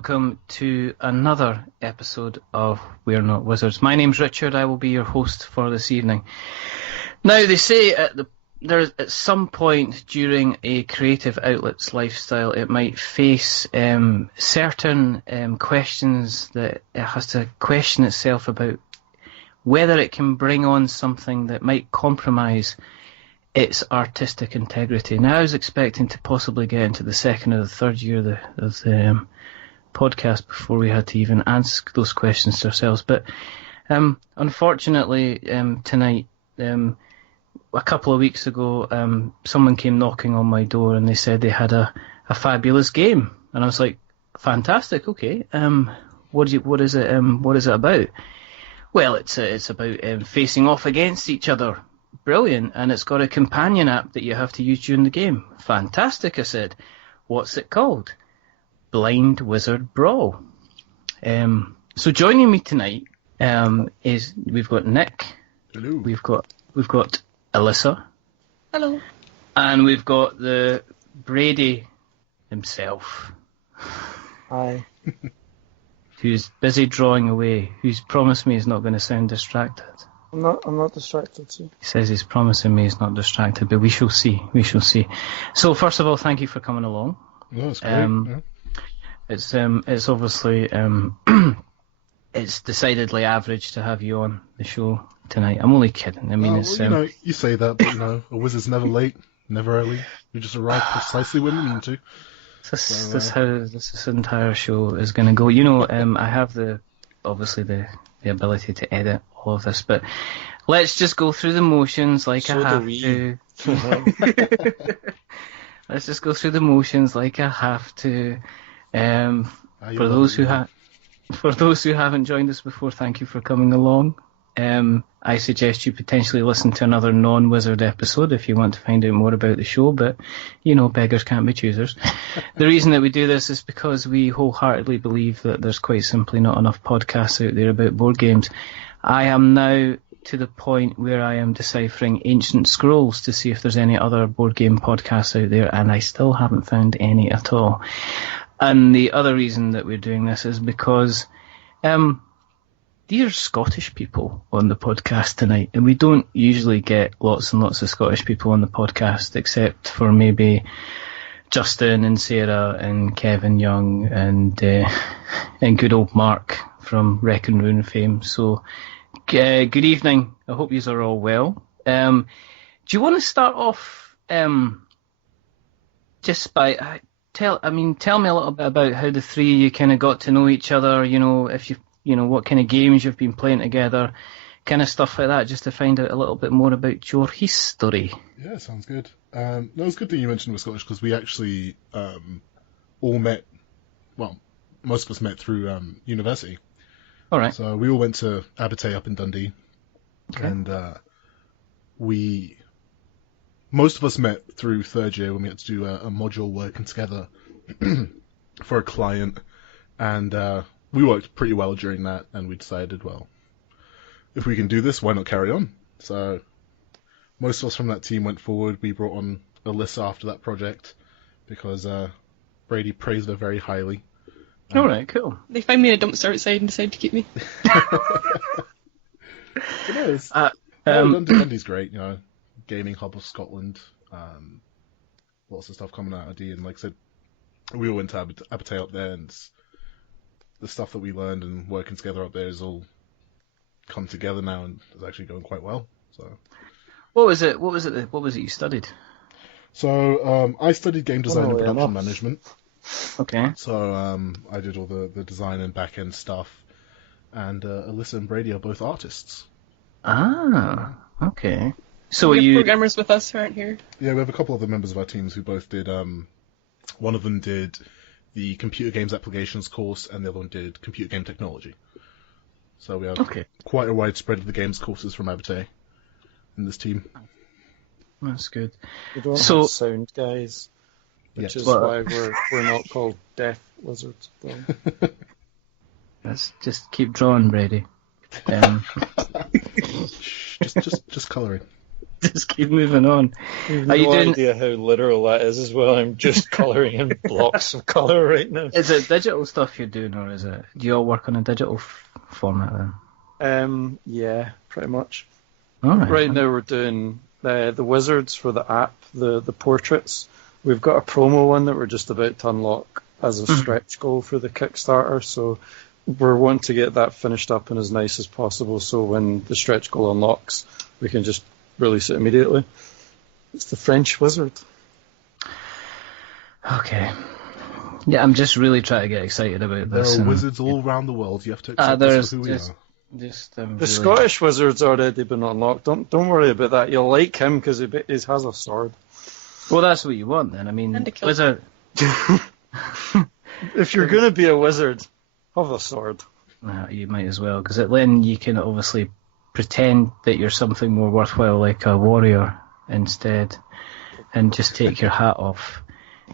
welcome to another episode of We're Not Wizards. My name's Richard, I will be your host for this evening. Now, they say at some point during a creative outlet's lifestyle, it might face certain questions that it has to question itself about whether it can bring on something that might compromise its artistic integrity. Now, I was expecting to possibly get into the second or the third year of the podcast before we had to even ask those questions to ourselves. But unfortunately, tonight, a couple of weeks ago, someone came knocking on my door and they said they had a fabulous game, and I was like, "Fantastic, okay. What is it about?" Well, it's about facing off against each other. Brilliant, and it's got a companion app that you have to use during the game. Fantastic, I said. What's it called? Blind Wizard Brawl. So joining me tonight is we've got Nick. Hello. We've got Alissa. Hello. And we've got the Brady himself. Hi. Who's busy drawing away, who's promised me he's not going to sound distracted. I'm not distracted, see. He says he's promising me he's not distracted, but we shall see. We shall see. So first of all, thank you for coming along. Yeah, that's great. It's obviously it's decidedly average to have you on the show tonight. I'm only kidding. I mean, you say that, but a wizard's never late, never early. You just arrive precisely when you mean to. This is how this entire show is going to go. You know, I have the ability to edit all of this, but let's just go through the motions like so I have to. Let's just go through the motions like I have to. For those who haven't joined us before, thank you for coming along. I suggest you potentially listen to another non-wizard episode if you want to find out more about the show, but you know, beggars can't be choosers. The reason that we do this is because we wholeheartedly believe that there's quite simply not enough podcasts out there about board games. I am now to the point where I am deciphering ancient scrolls to see if there's any other board game podcasts out there, and I still haven't found any at all. And the other reason that we're doing this is because these are Scottish people on the podcast tonight, and we don't usually get lots and lots of Scottish people on the podcast, except for maybe Justin and Sarah and Kevin Young and good old Mark from Wreck and Ruin fame. So, good evening. I hope you are all well. Do you want to start off just by tell me a little bit about how the three of you kind of got to know each other? You know, what kind of games you've been playing together, kind of stuff like that, just to find out a little bit more about your history. Yeah, sounds good. No, it's a good thing you mentioned we're Scottish, because we actually all met, well, most of us met through university. All right. So we all went to Abertay up in Dundee, okay. And most of us met through third year when we had to do a module working together for a client, and we worked pretty well during that, and we decided, well, if we can do this, why not carry on? So most of us from that team went forward. We brought on Alissa after that project because Brady praised her very highly. All right, cool. They found me in a dumpster outside and decided to keep me. It is. Dundee's great, you know, gaming hub of Scotland. Lots of stuff coming out of D, and like I said, we all went to Abertay up there, and the stuff that we learned and working together up there is all come together now and is actually going quite well. So, what was it you studied? So, I studied game design and production management. Okay. So, I did all the design and back end stuff, and Alissa and Brady are both artists. Ah, okay. So we have you programmers with us who aren't here. Yeah, we have a couple of the members of our teams who both did. One of them did the computer games applications course, and the other one did computer game technology. So we have quite a wide spread of the games courses from Abertay in this team. That's good. We don't have sound guys, which is why we're not called Deaf Wizards. Let's just keep drawing, Brady. Just colouring. just keep moving on. You've no idea how literal that is as well. I'm just colouring in blocks of colour right now. Is it digital stuff you're doing, or do you all work on a digital format then? Yeah, pretty much. All right. Right now we're doing the wizards for the app, the portraits. We've got a promo one that we're just about to unlock as a stretch goal for the Kickstarter, so we're wanting to get that finished up and as nice as possible, so when the stretch goal unlocks, we can just release it immediately. It's the French wizard. Okay. Yeah, I'm just really trying to get excited about this. There are wizards all around the world. You have to accept this for who we are. The really... Scottish wizard's already been unlocked. Don't worry about that. You'll like him because he has a sword. Well, that's what you want then. I mean, wizard. If you're going to be a wizard, have a sword. You might as well, because then you can obviously pretend that you're something more worthwhile, like a warrior instead, and just take your hat off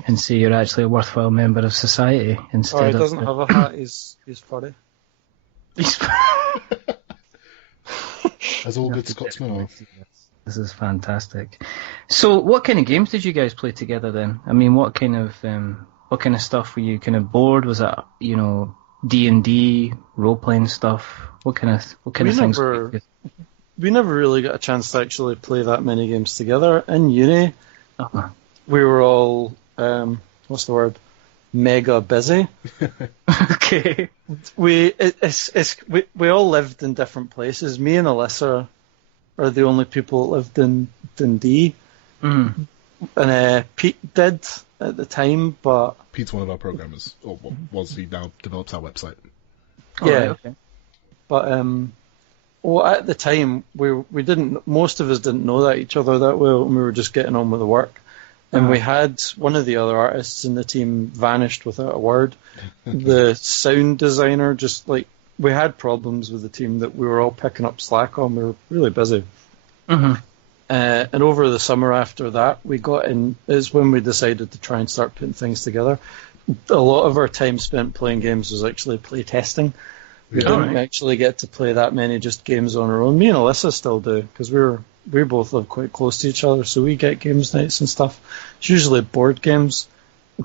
and say you're actually a worthwhile member of society instead. Oh, he doesn't have a hat. He's furry. As all good Scotsmen are. This is fantastic. So, what kind of games did you guys play together then? I mean, what kind of stuff were you kind of bored? Was that D&D role playing stuff? What kind of things? We never really got a chance to actually play that many games together in uni. Uh-huh. We were all mega busy. Okay. We all lived in different places. Me and Alissa are the only people that lived in Dundee. Mm-hmm. And Pete did at the time, but Pete's one of our programmers, or was he now develops our website. Yeah. Right, okay. But at the time we didn't. Most of us didn't know each other that well, and we were just getting on with the work. And we had one of the other artists in the team vanished without a word. The sound designer we had problems with the team that we were all picking up slack on. We were really busy. Mm-hmm. And over the summer after that, we got in, is when we decided to try and start putting things together. A lot of our time spent playing games was actually play testing. We didn't actually get to play that many just games on our own. Me and Alissa still do, because we both live quite close to each other, so we get games nights and stuff. It's usually board games,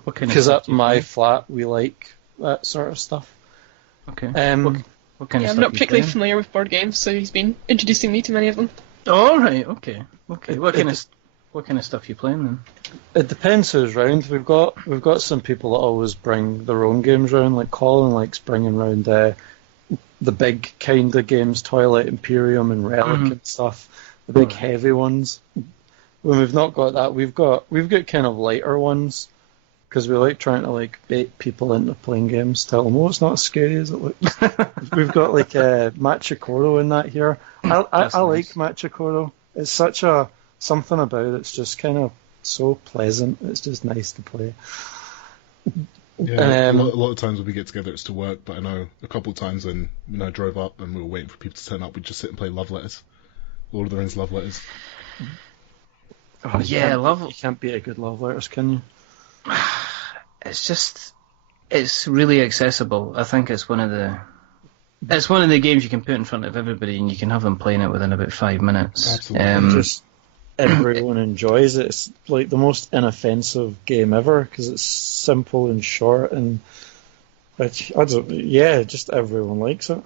because at my flat we like that sort of stuff. Okay. What kind of stuff I'm not particularly familiar with board games, so he's been introducing me to many of them. Oh, right, okay. What kind of stuff you playing then? It depends who's round. We've got some people that always bring their own games round, like Colin likes bringing round the big kind of games, Twilight Imperium and Relic and stuff, the big heavy ones. When we've not got that, we've got kind of lighter ones, because we like trying to bait people into playing games, tell them, it's not as scary as it looks. We've got Machikoro in that here. I like Machikoro. It's such something about it. It's just kind of so pleasant. It's just nice to play. Yeah, a lot of times when we get together, it's to work. But I know a couple of times when I drove up and we were waiting for people to turn up, we'd just sit and play Love Letters. Lord of the Rings Love Letters. Oh yeah, you can't beat a good Love Letters, can you? It's really accessible. I think it's one of the games you can put in front of everybody, and you can have them playing it within about 5 minutes. Absolutely. Everyone enjoys it. It's like the most inoffensive game ever, because it's simple and short, and just everyone likes it.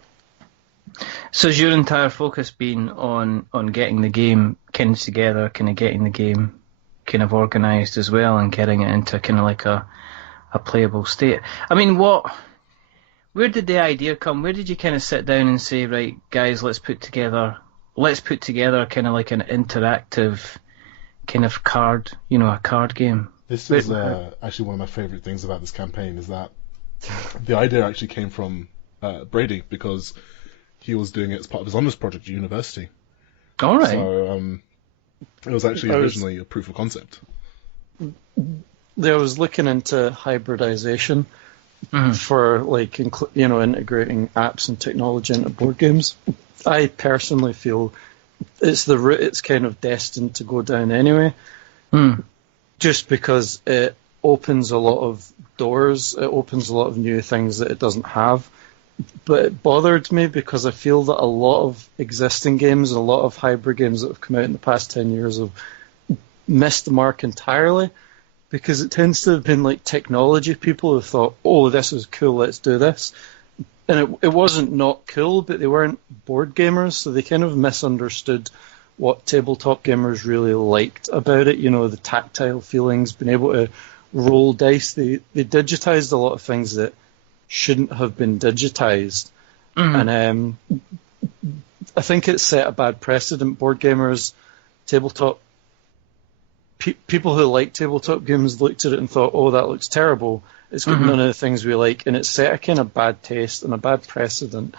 So has your entire focus been on getting the game kind of together, kind of getting the game kind of organised as well, and getting it into kind of like a playable state? I mean, where did the idea come? Where did you kind of sit down and say, right, guys, let's put together kind of like an interactive kind of card, a card game? This is actually one of my favourite things about this campaign, is that the idea actually came from Brady, because he was doing it as part of his honours project at university. All right. So it was actually originally a proof of concept. I was looking into hybridization for integrating apps and technology into board games. I personally feel it's the route it's kind of destined to go down anyway, just because it opens a lot of doors, it opens a lot of new things that it doesn't have. but it bothered me because I feel that a lot of existing games, a lot of hybrid games that have come out in the past 10 years have missed the mark entirely, because it tends to have been like technology people who thought, oh, this is cool, let's do this. And it wasn't not cool, but they weren't board gamers, so they kind of misunderstood what tabletop gamers really liked about it. You know, the tactile feelings, being able to roll dice. They digitized a lot of things that shouldn't have been digitized. And I think it set a bad precedent. Board gamers, tabletop, people who like tabletop games looked at it and thought, oh, that looks terrible. It's got none of the things we like, and it set a kind of bad taste and a bad precedent.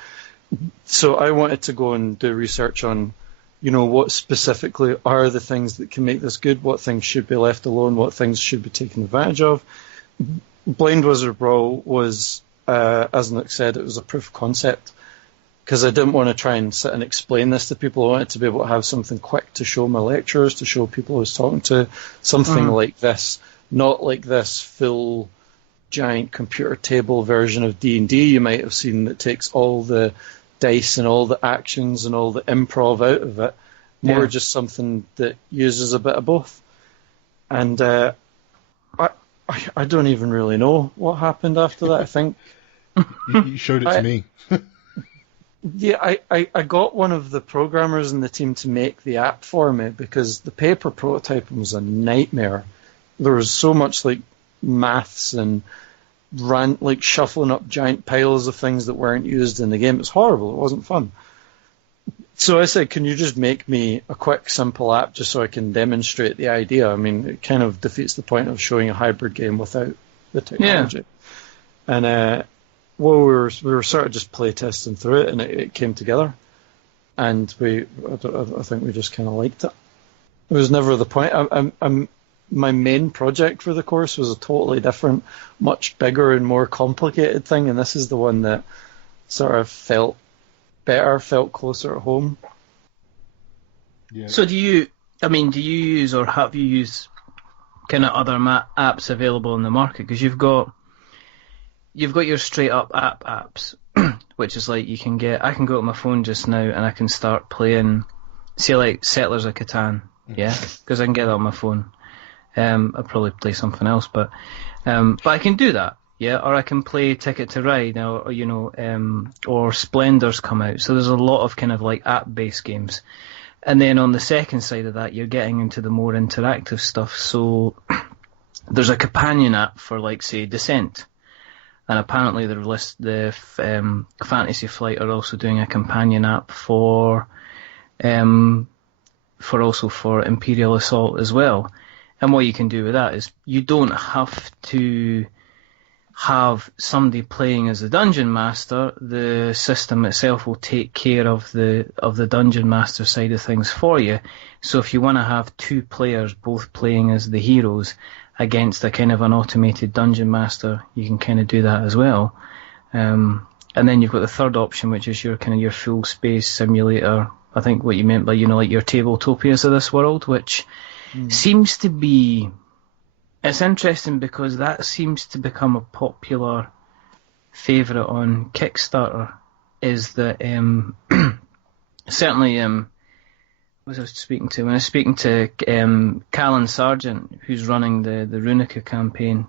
So I wanted to go and do research on, you know, what specifically are the things that can make this good, what things should be left alone, what things should be taken advantage of. Blind Wizard Brawl was, as Nick said, it was a proof of concept, because I didn't want to try and sit and explain this to people. I wanted to be able to have something quick to show my lecturers, to show people I was talking to, something like this, not like this full giant computer table version of D&D you might have seen that takes all the dice and all the actions and all the improv out of it, more just something that uses a bit of both. And I don't even really know what happened after that. I think you showed it to me. Yeah, I got one of the programmers in the team to make the app for me, because the paper prototyping was a nightmare. There was so much like maths and like shuffling up giant piles of things that weren't used in the game. It was horrible. It wasn't fun. So I said, can you just make me a quick, simple app just so I can demonstrate the idea? I mean, it kind of defeats the point of showing a hybrid game without the technology. And well, we were sort of just playtesting through it, and it came together. And I think we just kind of liked it. It was never the point. My main project for the course was a totally different, much bigger and more complicated thing, and this is the one that sort of felt better, felt closer at home. Yeah. So do you use, or have you used kind of other apps available in the market? Because you've got your straight up apps, which is like I can go to my phone just now and I can start playing, say like Settlers of Catan, because I can get that on my phone. I'll probably play something else, but I can do that, or I can play Ticket to Ride, or or Splendor's come out. So there's a lot of kind of like app-based games, and then on the second side of that, you're getting into the more interactive stuff. So there's a companion app for, like, say, Descent, and apparently the Fantasy Flight are also doing a companion app for Imperial Assault as well. And what you can do with that is you don't have to have somebody playing as the dungeon master. The system itself will take care of the dungeon master side of things for you. So if you want to have two players both playing as the heroes against a kind of an automated dungeon master, you can kind of do that as well. And then you've got the third option, which is your full space simulator. I think what you meant by, like your Tabletopias of this world, which seems to be, it's interesting because that seems to become a popular favourite on Kickstarter. Is that certainly was I speaking to? When I was speaking to Callan Sargent, who's running the Runica campaign,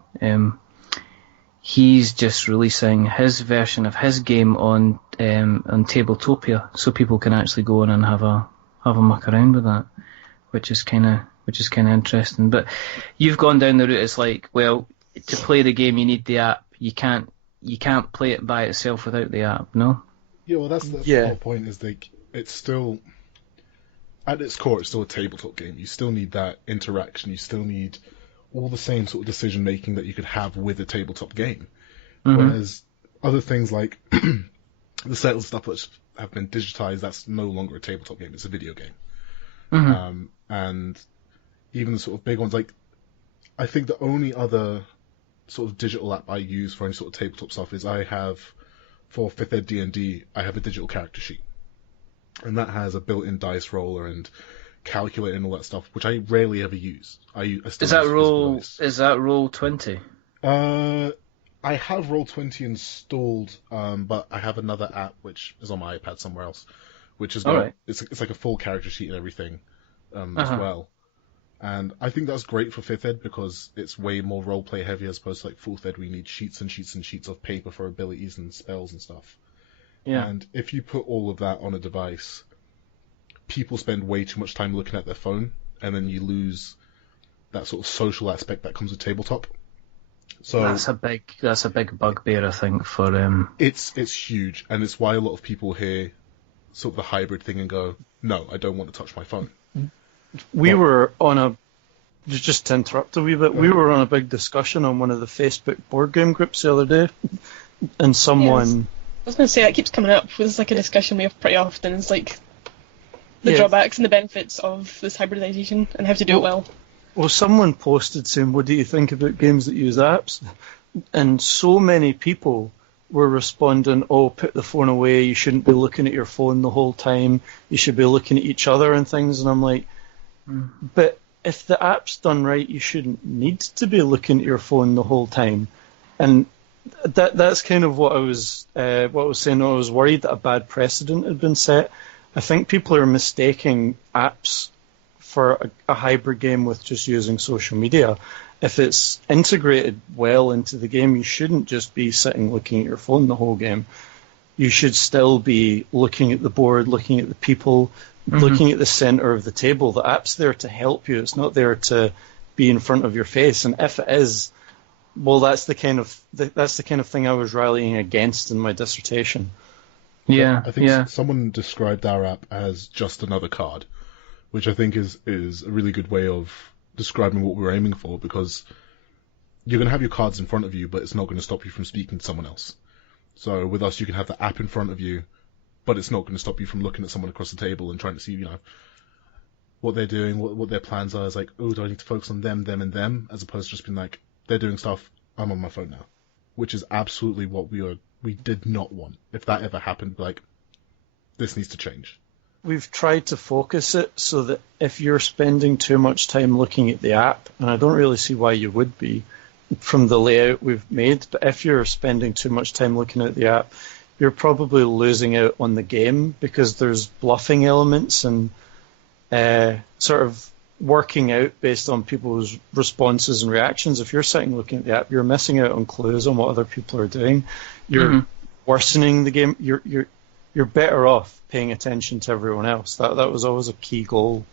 he's just releasing his version of his game on Tabletopia, so people can actually go in and have a muck around with that, which is kind of interesting. But you've gone down the route. It's like, well, to play the game you need the app. You can't play it by itself without the app. No. Yeah, well, that's the whole point. Is like, it's still, at its core, it's still a tabletop game. You still need that interaction. You still need all the same sort of decision making that you could have with a tabletop game. Mm-hmm. Whereas other things like the Settled stuff which have been digitized, that's no longer a tabletop game. It's a video game. Mm-hmm. And even the sort of big ones, like, I think the only other sort of digital app I use for any sort of tabletop stuff is I have, for 5th Ed D&D, I have a digital character sheet. And that has a built-in dice roller and calculator and all that stuff, which I rarely ever use. Is that Roll20? I have Roll20 installed, but I have another app which is on my iPad somewhere else, which is it's like a full character sheet and everything as well. And I think that's great for 5th ed because it's way more roleplay heavy as opposed to like 4th ed where you need sheets and sheets and sheets of paper for abilities and spells and stuff. Yeah. And if you put all of that on a device, people spend way too much time looking at their phone, and then you lose that sort of social aspect that comes with tabletop. So that's a big bugbear, I think, for It's huge, and it's why a lot of people hear sort of the hybrid thing and go, no, I don't want to touch my phone. We were on a, just to interrupt a wee bit, we were on a big discussion on one of the Facebook board game groups the other day, and someone... Yes. I was going to say, it keeps coming up. It's like a discussion we have pretty often. It's like the drawbacks and the benefits of this hybridization and how to do it well. Well, someone posted saying, what do you think about games that use apps? And so many people were responding, oh, put the phone away, you shouldn't be looking at your phone the whole time, you should be looking at each other and things. And I'm like, but if the app's done right, you shouldn't need to be looking at your phone the whole time. And that's kind of what I was saying. I was worried that a bad precedent had been set. I think people are mistaking apps for a hybrid game with just using social media. If it's integrated well into the game, you shouldn't just be sitting looking at your phone the whole game. You should still be looking at the board, looking at the people, looking at the center of the table. The app's there to help you. It's not there to be in front of your face. And if it is, well, that's the kind of thing I was rallying against in my dissertation. Yeah, I think someone described our app as just another card, which I think is a really good way of describing what we're aiming for, because you're going to have your cards in front of you, but it's not going to stop you from speaking to someone else. So with us, you can have the app in front of you, but it's not going to stop you from looking at someone across the table and trying to see, what they're doing, what their plans are. It's like, oh, do I need to focus on them, and them, as opposed to just being like, they're doing stuff, I'm on my phone now, which is absolutely what we did not want. If that ever happened, like, this needs to change. We've tried to focus it so that if you're spending too much time looking at the app, and I don't really see why you would be from the layout we've made, but if you're spending too much time looking at the app, you're probably losing out on the game because there's bluffing elements and sort of working out based on people's responses and reactions. If you're sitting looking at the app, you're missing out on clues on what other people are doing. You're worsening the game. You're better off paying attention to everyone else. That was always a key goal.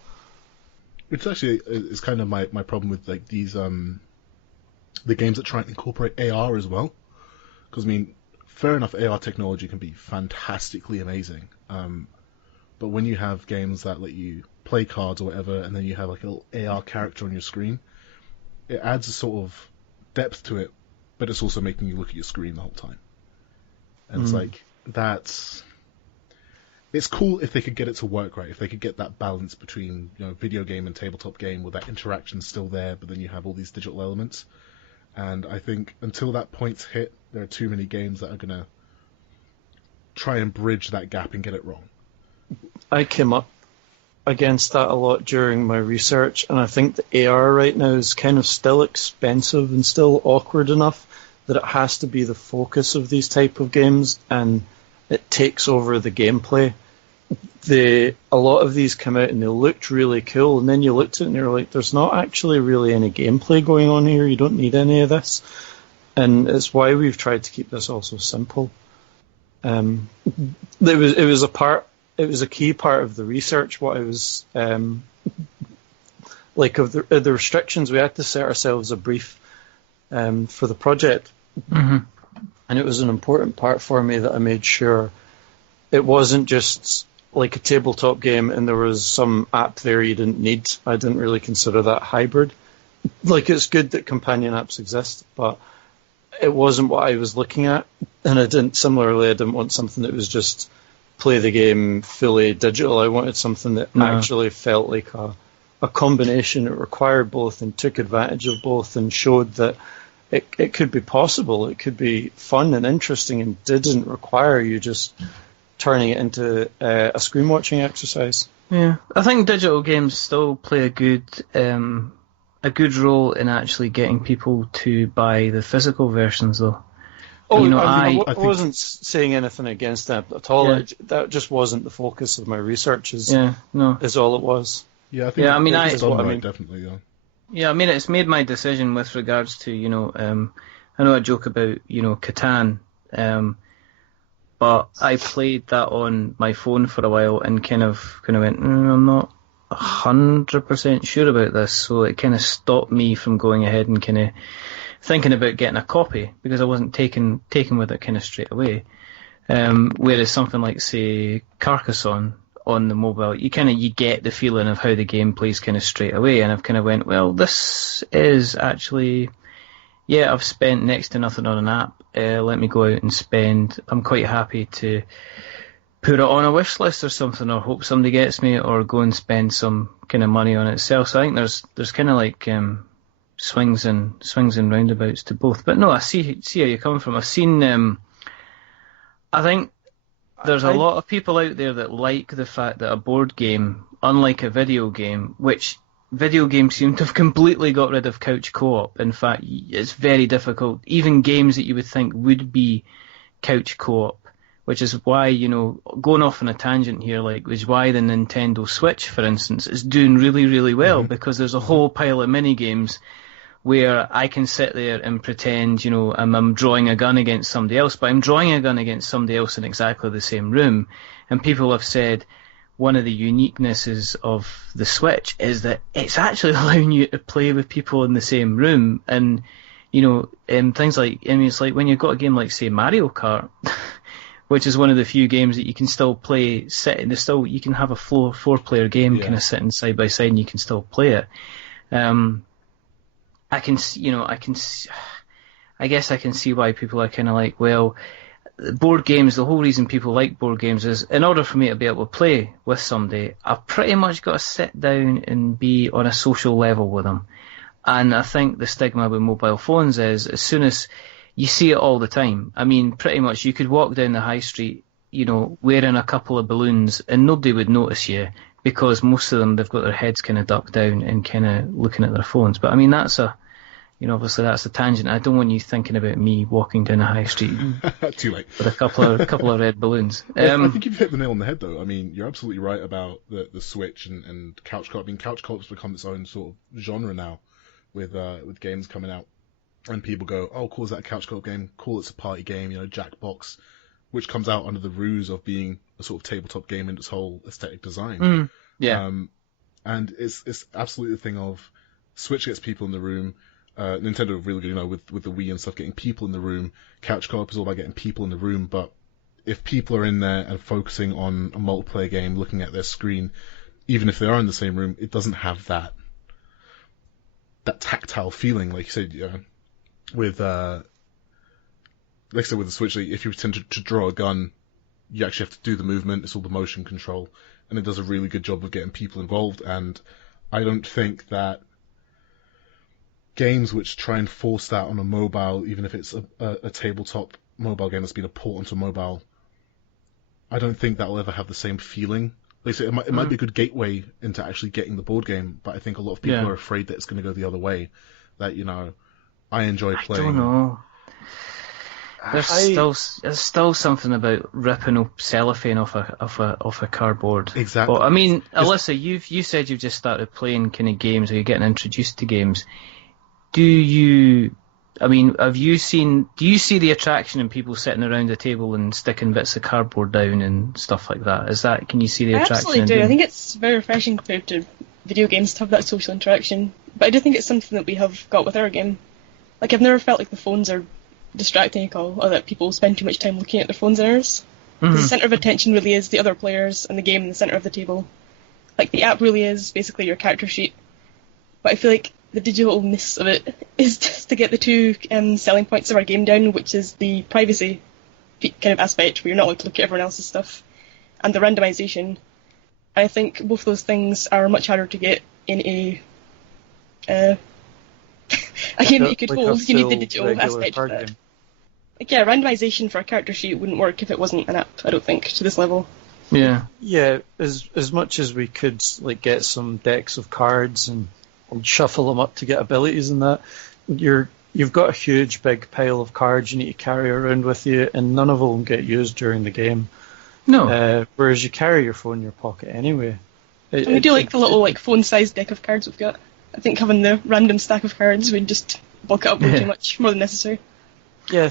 Which actually is kind of my problem with like these the games that try and incorporate AR as well. Because I mean, fair enough, AR technology can be fantastically amazing. But when you have games that let you play cards or whatever, and then you have like a little AR character on your screen, it adds a sort of depth to it, but it's also making you look at your screen the whole time. And it's like, it's cool if they could get it to work right, if they could get that balance between video game and tabletop game where that interaction's still there, but then you have all these digital elements. And I think until that point's hit, there are too many games that are going to try and bridge that gap and get it wrong. I came up against that a lot during my research, and I think the AR right now is kind of still expensive and still awkward enough that it has to be the focus of these type of games, and it takes over the gameplay. A lot of these come out and they looked really cool, and then you looked at it and you're like, there's not actually really any gameplay going on here, you don't need any of this. And it's why we've tried to keep this also simple. It was a key part of the research. What I was like of the restrictions, we had to set ourselves a brief for the project, and it was an important part for me that I made sure it wasn't just like a tabletop game and there was some app there you didn't need. I didn't really consider that hybrid. Like, it's good that companion apps exist, but it wasn't what I was looking at, and I didn't want something that was just play the game fully digital. I wanted something that actually felt like a combination. It required both and took advantage of both and showed that it could be possible. It could be fun and interesting and didn't require you just turning it into a screen watching exercise. Yeah, I think digital games still play a good role in actually getting people to buy the physical versions, though. I wasn't saying anything against that at all. Yeah. That just wasn't the focus of my research. Is all it was. Yeah, I think it's done right, definitely. Yeah. Yeah, I mean, it's made my decision with regards to, I know I joke about, Catan, but I played that on my phone for a while and kind of went, I'm not 100% sure about this, so it kind of stopped me from going ahead and kind of thinking about getting a copy, because I wasn't taken with it kind of straight away. Whereas something like, say, Carcassonne on the mobile, you get the feeling of how the game plays kind of straight away, and I've kind of went, well, this is actually, I've spent next to nothing on an app, let me go out and spend. I'm quite happy to put it on a wish list or something, or hope somebody gets me, or go and spend some kind of money on it itself. So I think there's kind of like swings and roundabouts to both. But no, I see where you're coming from. I've seen, I think there's a lot of people out there that like the fact that a board game, unlike a video game, which video games seem to have completely got rid of couch co-op. In fact, it's very difficult. Even games that you would think would be couch co-op, which is why, going off on a tangent here, is why the Nintendo Switch, for instance, is doing really, really well, because there's a whole pile of mini games where I can sit there and pretend, I'm drawing a gun against somebody else, but I'm drawing a gun against somebody else in exactly the same room. And people have said one of the uniquenesses of the Switch is that it's actually allowing you to play with people in the same room. And, things like, it's like when you've got a game like, say, Mario Kart, which is one of the few games that you can still play, you can have a four-player game kind of sitting side by side and you can still play it. I guess I can see why people are kind of like, well, board games, the whole reason people like board games is, in order for me to be able to play with somebody, I've pretty much got to sit down and be on a social level with them. And I think the stigma with mobile phones is, as soon as you see it all the time, I mean, pretty much you could walk down the high street, wearing a couple of balloons and nobody would notice you, because most of them, they've got their heads kind of ducked down and kind of looking at their phones. But I mean, obviously that's a tangent. I don't want you thinking about me walking down a high street too late with a couple of red balloons. I think you've hit the nail on the head, though. I mean, you're absolutely right about the Switch and couch co-op. I mean, couch co-op's become its own sort of genre now, with games coming out, and people go, "Oh, call that a couch co-op game? Call it a party game?" Jackbox, which comes out under the ruse of being a sort of tabletop game in its whole aesthetic design. And it's absolutely the thing of Switch gets people in the room. Nintendo are really good, with the Wii and stuff, getting people in the room. Couch co-op is all about getting people in the room, but if people are in there and focusing on a multiplayer game, looking at their screen, even if they are in the same room, it doesn't have that tactile feeling, like you said, with the Switch. If you tend to draw a gun, you actually have to do the movement. It's all the motion control, and it does a really good job of getting people involved. And I don't think that games which try and force that on a mobile, even if it's a tabletop mobile game that's been a port onto mobile, I don't think that will ever have the same feeling. Like I say, it might be a good gateway into actually getting the board game, but I think a lot of people are afraid that it's going to go the other way. That, I enjoy playing. I don't know. There's still something about ripping up cellophane off a cardboard. Exactly. But I mean, Alyssa, you said you've just started playing kind of games, or you're getting introduced to games. Do you see the attraction in people sitting around a table and sticking bits of cardboard down and stuff like that? Can you see the attraction? I absolutely do. I think it's very refreshing compared to video games to have that social interaction. But I do think it's something that we have got with our game. Like, I've never felt like the phones are distracting at all, or that people spend too much time looking at their phones and ours. Because the centre of attention really is the other players and the game in the centre of the table. Like, the app really is basically your character sheet. But I feel like the digitalness of it is just to get the two selling points of our game down, which is the privacy kind of aspect, where you're not allowed to look at everyone else's stuff, and the randomisation. I think both those things are much harder to get in a game that you could hold. You need the digital aspect of that. Like, randomisation for a character sheet wouldn't work if it wasn't an app, I don't think, to this level. Yeah. Yeah, as much as we could get some decks of cards and shuffle them up to get abilities and that, you're you've got a huge big pile of cards you need to carry around with you, and none of them get used during the game. No. Whereas you carry your phone in your pocket anyway. And we do like the little phone-sized deck of cards we've got. I think having the random stack of cards would just bulk it up way too much, more than necessary. Yeah.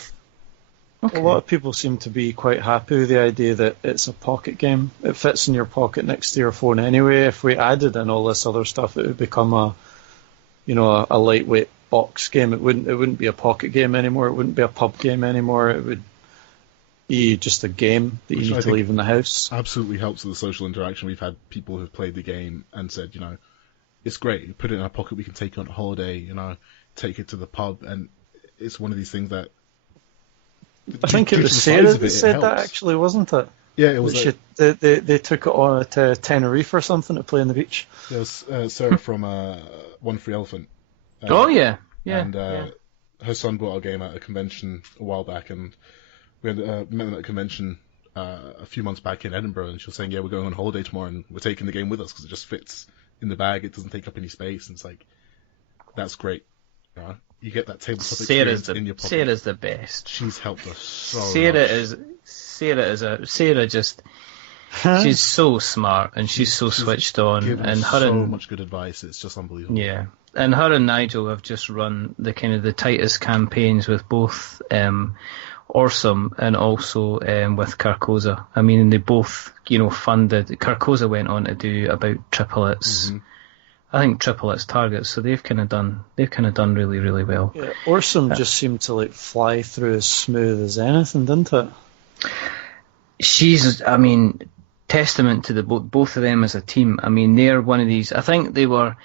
Okay. A lot of people seem to be quite happy with the idea that it's a pocket game. It fits in your pocket next to your phone anyway. If we added in all this other stuff, it would become a lightweight box game. It wouldn't be a pocket game anymore. It wouldn't be a pub game anymore. It would be just a game that you need to leave in the house. Absolutely helps with the social interaction. We've had people who've played the game and said, it's great. You put it in our pocket. We can take it on holiday. Take it to the pub, and it's one of these things that. I think it was Sarah that said that, actually, wasn't it? Yeah, it was. They took it on to Tenerife or something to play on the beach. There was Sarah from One Free Elephant. Yeah. And her son bought our game at a convention a while back, and we had met at a convention a few months back in Edinburgh, and she was saying, we're going on holiday tomorrow, and we're taking the game with us because it just fits in the bag. It doesn't take up any space, and it's like, that's great. You get that tabletop experience in your pocket. Sarah's the best. She's helped us so much. Sarah she's so smart and she's so switched on, and much good advice. It's just unbelievable. Yeah, and her and Nigel have just run the kind of the tightest campaigns with both Orsum and also with Carcosa. I mean, they both funded. Carcosa went on to do about triple its. Mm-hmm. I think triple its targets, so they've kind of done really, really well. Yeah, Orsum just seemed to fly through as smooth as anything, didn't it? She's, testament to the both of them as a team. I mean, they're one of these. I think they went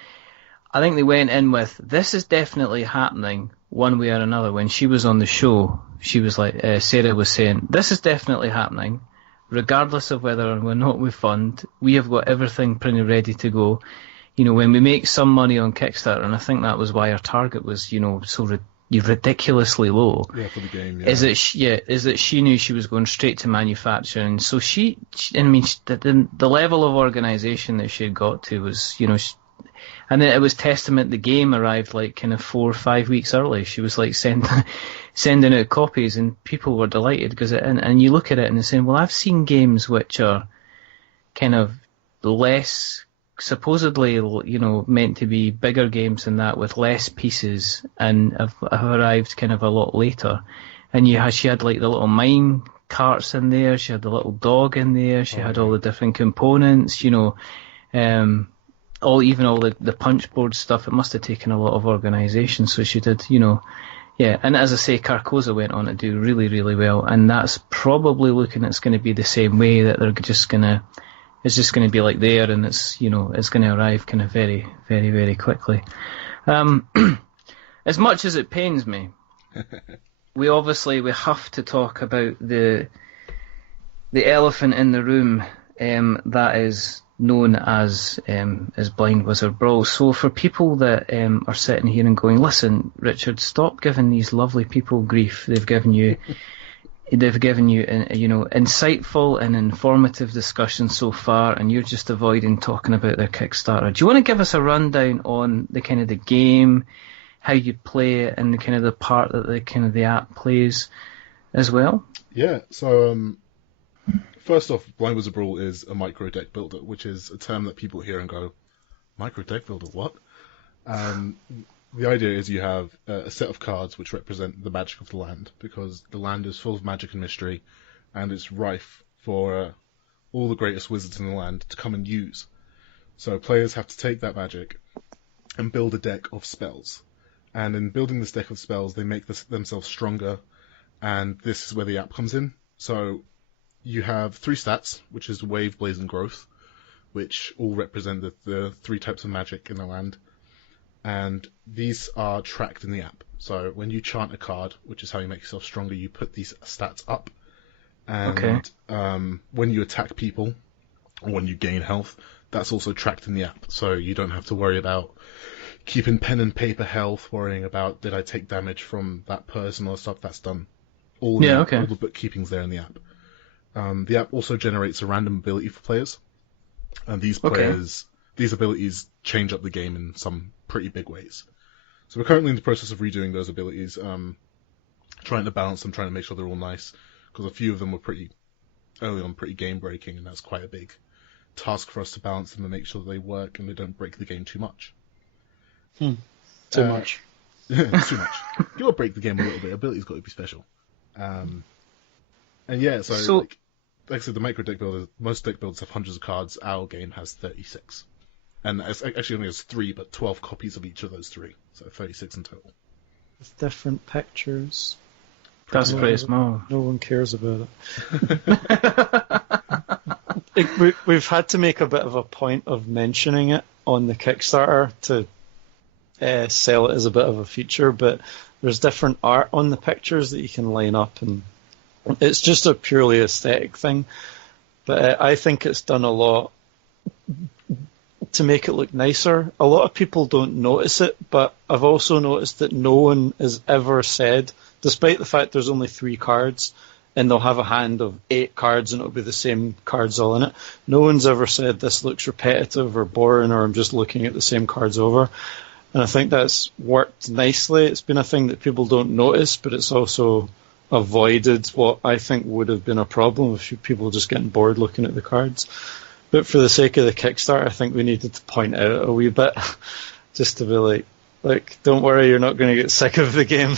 in with, this is definitely happening one way or another. When she was on the show, she was like, Sarah was saying, this is definitely happening, regardless of whether or not we fund. We have got everything pretty ready to go. When we make some money on Kickstarter, and I think that was why our target was, so ridiculously low. Yeah, for the game. Yeah. Is that she knew she was going straight to manufacturing, so the level of organisation that she had got to was, and then it was testament. The game arrived kind of 4 or 5 weeks early. She was sending out copies, and people were delighted because and you look at it and they're saying, well, I've seen games which are kind of less. Supposedly, meant to be bigger games than that with less pieces, and have arrived kind of a lot later. And she had the little mine carts in there. She had the little dog in there. She had all the different components. All the punch board stuff. It must have taken a lot of organisation. So she did. And as I say, Carcosa went on to do really, really well. And that's probably looking. It's going to be the same way, that they're just going to. It's just going to be like there, and it's it's going to arrive kind of very, very, very quickly. As much as it pains me, we have to talk about the elephant in the room that is known as Blind Wizard Brawl. So for people that are sitting here and going, listen, Richard, stop giving these lovely people grief. They've given you insightful and informative discussion so far, and you're just avoiding talking about their Kickstarter. Do you want to give us a rundown on the kind of the game, how you play it, and the kind of the part that the app plays as well? Yeah. So first off, Blind Wizard Brawl is a micro deck builder, which is a term that people hear and go, micro deck builder, what? The idea is you have a set of cards which represent the magic of the land, because the land is full of magic and mystery, and it's rife for all the greatest wizards in the land to come and use. So players have to take that magic and build a deck of spells. And in building this deck of spells, they make themselves stronger, and this is where the app comes in. So you have 3 stats, which is Wave, Blaze, and Growth, which all represent the 3 types of magic in the land. And these are tracked in the app. So when you chant a card, which is how you make yourself stronger, you put these stats up. And when you attack people, or when you gain health, that's also tracked in the app. So you don't have to worry about keeping pen and paper health, worrying about did I take damage from that person or stuff. That's done. All the bookkeeping's there in the app. The app also generates a random ability for players. And these abilities change up the game in some pretty big ways. So we're currently in the process of redoing those abilities, trying to balance them, trying to make sure they're all nice, because a few of them were pretty game-breaking, and that's quite a big task for us to balance them and make sure that they work and they don't break the game too much. Too much. Too much. You gotta break the game a little bit. Ability's got to be special. And yeah, so like I said, the micro deck builder, most deck builders have hundreds of cards. Our game has 36. And it's actually only has 3, but 12 copies of each of those 3. So 36 in total. With different pictures. That's pretty small. No one cares about it. We've had to make a bit of a point of mentioning it on the Kickstarter to sell it as a bit of a feature, but there's different art on the pictures that you can line up, and it's just a purely aesthetic thing. But I think it's done a lot to make it look nicer. A lot of people don't notice it, but I've also noticed that no one has ever said, despite the fact there's only 3 cards, and they'll have a hand of 8 cards and it'll be the same cards all in it, no one's ever said this looks repetitive or boring or I'm just looking at the same cards over. And I think that's worked nicely. It's been a thing that people don't notice, but it's also avoided what I think would have been a problem of people just getting bored looking at the cards. But for the sake of the Kickstarter, I think we needed to point out a wee bit, just to be like, don't worry, you're not going to get sick of the game.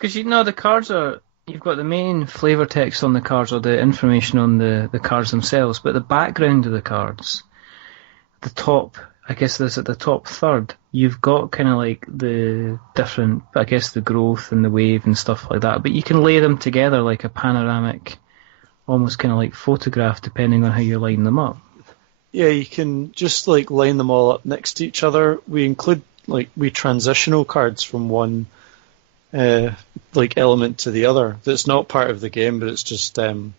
Because the cards are, you've got the main flavour text on the cards, or the information on the cards themselves, but the background of the cards, the top, I guess this at the top third, you've got kind of like the different, I guess the growth and the wave and stuff like that, but you can lay them together like a panoramic, almost kind of like photograph, depending on how you line them up. Yeah, you can just like line them all up next to each other. We include transitional cards from one element to the other. That's not part of the game, but it's just a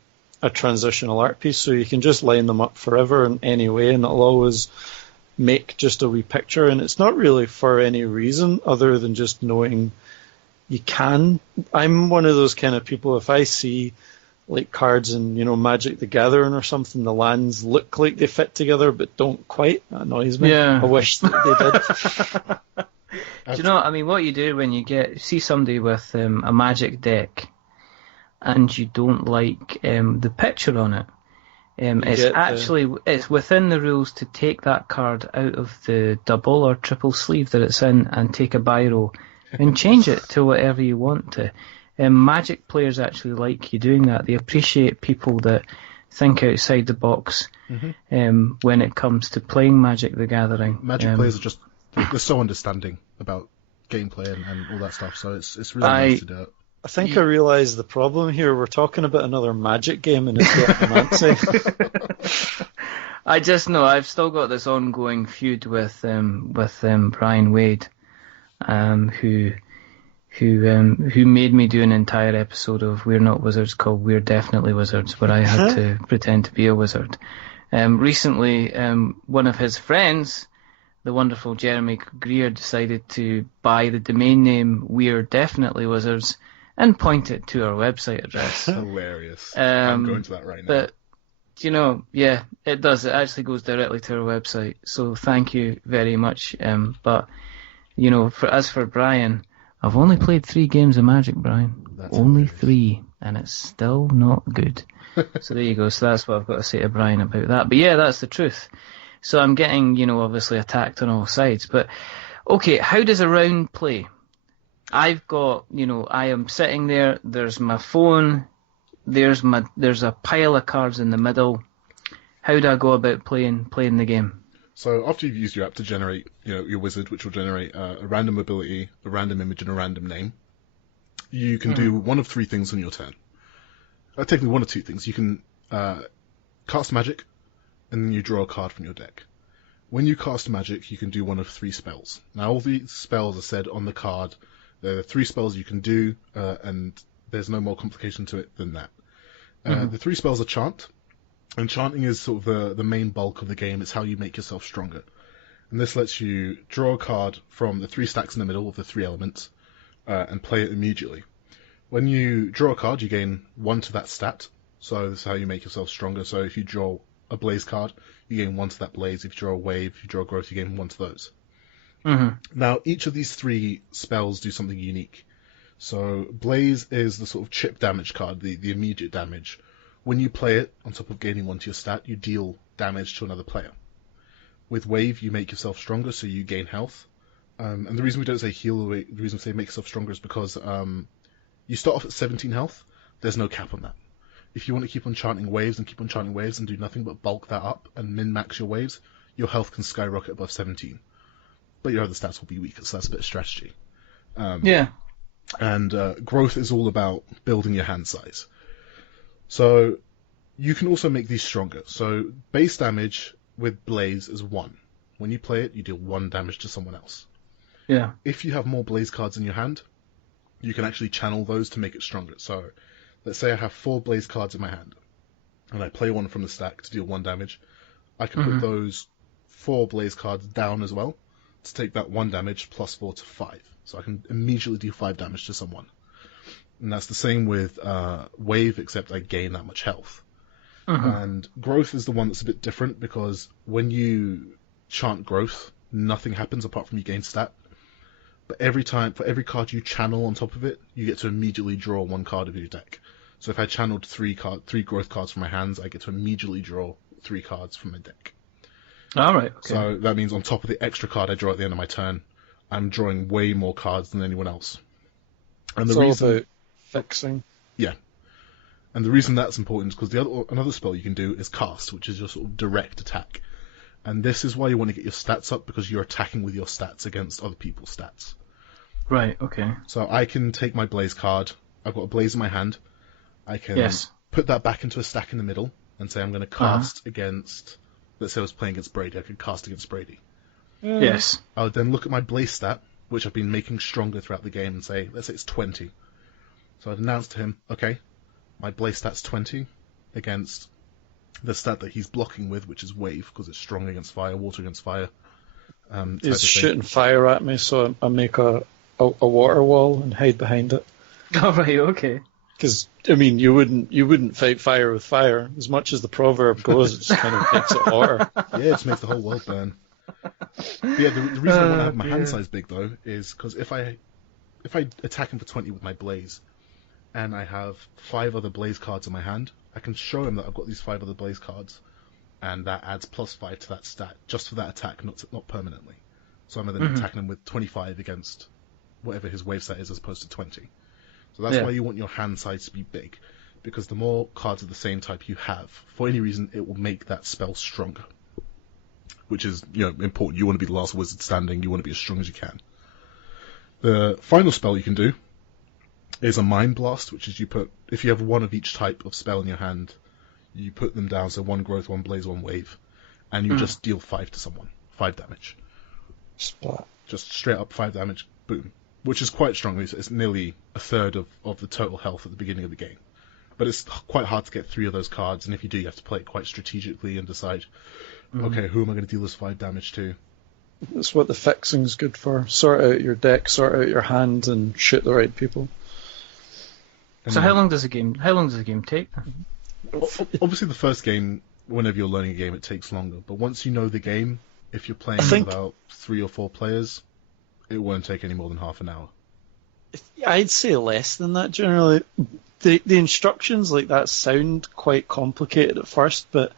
transitional art piece, so you can just line them up forever in any way, and it'll always make just a wee picture. And it's not really for any reason other than just knowing you can. I'm one of those kind of people, if I see like cards in, Magic the Gathering or something, the lands look like they fit together but don't quite, that annoys me. Yeah. I wish that they did. Do you know, what you do when you see somebody with a Magic deck and you don't like the picture on it, it's within the rules to take that card out of the double or triple sleeve that it's in and take a biro and change it to whatever you want to. Magic players actually like you doing that. They appreciate people that think outside the box when it comes to playing Magic the Gathering. Magic players are just, they're so understanding about gameplay and all that stuff, so it's really nice to do it. I think I realise the problem here. We're talking about another Magic game and it's getting antsy. I just know I've still got this ongoing feud with Brian Wade, who made me do an entire episode of We're Not Wizards called We're Definitely Wizards, where I had to pretend to be a wizard. Recently, one of his friends, the wonderful Jeremy Greer, decided to buy the domain name We're Definitely Wizards and point it to our website address. Hilarious. I'm going to that right now. But, yeah, it does. It actually goes directly to our website. So thank you very much. But, as for Brian, I've only played 3 games of Magic, Brian. That's only hilarious. 3, and it's still not good. So there you go. So that's what I've got to say to Brian about that. But yeah, that's the truth. So I'm getting, obviously attacked on all sides. But, okay, how does a round play? I've got, I am sitting there, there's my phone, there's a pile of cards in the middle. How do I go about playing the game? So after you've used your app to generate, your wizard, which will generate a random ability, a random image, and a random name, you can do one of 3 things on your turn. Technically, 1 or 2 things. You can cast magic, and then you draw a card from your deck. When you cast magic, you can do one of 3 spells. Now, all the spells are said on the card. There are 3 spells you can do, and there's no more complication to it than that. The 3 spells are chant, and chanting is sort of the main bulk of the game. It's how you make yourself stronger. And this lets you draw a card from the 3 stacks in the middle of the 3 elements, and play it immediately. When you draw a card, you gain 1 to that stat, so this is how you make yourself stronger. So if you draw a blaze card, you gain 1 to that blaze. If you draw a wave, if you draw a growth, you gain 1 to those. Now, each of these 3 spells do something unique. So Blaze is the sort of chip damage card, the immediate damage. When you play it, on top of gaining 1 to your stat, you deal damage to another player. With Wave, you make yourself stronger, so you gain health. And the reason we don't say heal, the reason we say make yourself stronger is because you start off at 17 health. There's no cap on that. If you want to keep on chanting waves and do nothing but bulk that up and min-max your waves, your health can skyrocket above 17. But your other stats will be weaker, so that's a bit of strategy. And growth is all about building your hand size. So you can also make these stronger. So base damage with Blaze is 1. When you play it, you deal 1 damage to someone else. Yeah. If you have more Blaze cards in your hand, you can actually channel those to make it stronger. So let's say I have 4 Blaze cards in my hand, and I play one from the stack to deal 1 damage. I can put those 4 Blaze cards down as well to take that 1 damage plus 4 to 5. So I can immediately do 5 damage to someone. And that's the same with Wave, except I gain that much health. And Growth is the one that's a bit different, because when you chant Growth, nothing happens apart from you gain stat. But for every card you channel on top of it, you get to immediately draw 1 card of your deck. So if I channeled 3 Growth cards from my hands, I get to immediately draw 3 cards from my deck. Alright, okay. So that means on top of the extra card I draw at the end of my turn, I'm drawing way more cards than anyone else. And it's all about fixing. Yeah. And the reason that's important is because another spell you can do is Cast, which is your sort of direct attack. And this is why you want to get your stats up, because you're attacking with your stats against other people's stats. Right, okay. So I can take my Blaze card, I've got a Blaze in my hand, I can put that back into a stack in the middle, and say I'm going to cast against, let's say I was playing against Brady, I could cast against Brady. Yes. I would then look at my Blaze stat, which I've been making stronger throughout the game, and say, let's say it's 20. So I'd announce to him, okay, my Blaze stat's 20 against the stat that he's blocking with, which is Wave, because it's strong against fire, water against fire. He's shooting fire at me, so I make a water wall and hide behind it. Oh, right, okay. Because, I mean, you wouldn't fight fire with fire. As much as the proverb goes, it just kind of makes it hotter. Yeah, it just makes the whole world burn. But yeah, the reason I want to have my hand size big, though, is because if I attack him for 20 with my Blaze, and I have 5 other Blaze cards in my hand, I can show him that I've got these 5 other Blaze cards, and that adds +5 to that stat, just for that attack, not permanently. So I'm then attacking him with 25 against whatever his wave stat is, as opposed to 20. So that's why you want your hand size to be big, because the more cards of the same type you have, for any reason, it will make that spell stronger. Which is, important. You want to be the last wizard standing, you want to be as strong as you can. The final spell you can do is a Mind Blast, which is if you have 1 of each type of spell in your hand, you put them down, so 1 Growth, 1 Blaze, 1 Wave, and you just deal 5 to someone. 5 damage. Splat. Just straight up 5 damage, boom. Which is quite strong. It's nearly a third of the total health at the beginning of the game. But it's quite hard to get 3 of those cards, and if you do, you have to play it quite strategically and decide, okay, who am I going to deal this 5 damage to? That's what the fixing's good for. Sort out your deck, sort out your hand, and shoot the right people. So how long does the game take? Obviously, the first game, whenever you're learning a game, it takes longer. But once you know the game, if you're playing with about 3 or 4 players, it won't take any more than half an hour. I'd say less than that generally. The instructions like that sound quite complicated at first, but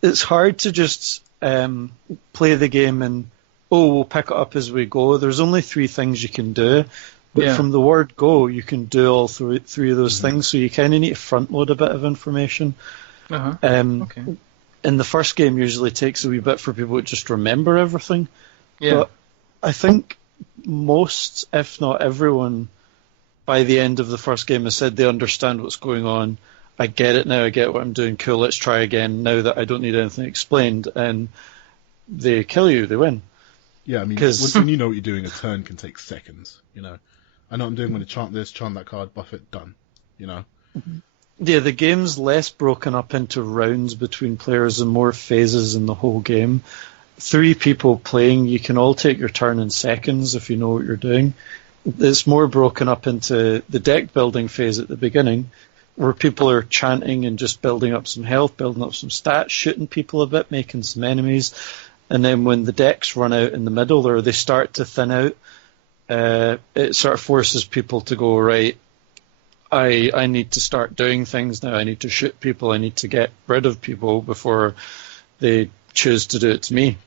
it's hard to just play the game and we'll pick it up as we go. There's only 3 things you can do, but from the word go, you can do all 3 of those things. So you kind of need to front load a bit of information. Okay. And the first game usually takes a wee bit for people to just remember everything. Yeah. But I think most, if not everyone, by the end of the first game has said they understand what's going on. I get it now, I get what I'm doing, cool, let's try again now that I don't need anything explained. And they kill you, they win. Yeah, I mean, when you know what you're doing, a turn can take seconds, I know what I'm doing, when to chant this, chant that card, buff it, done, Yeah, the game's less broken up into rounds between players and more phases in the whole game. 3 people playing, you can all take your turn in seconds if you know what you're doing. It's more broken up into the deck building phase at the beginning, where people are chanting and just building up some health, building up some stats, shooting people a bit, making some enemies. And then when the decks run out in the middle or they start to thin out, it sort of forces people to go, right, I need to start doing things now. I need to shoot people. I need to get rid of people before they choose to do it to me.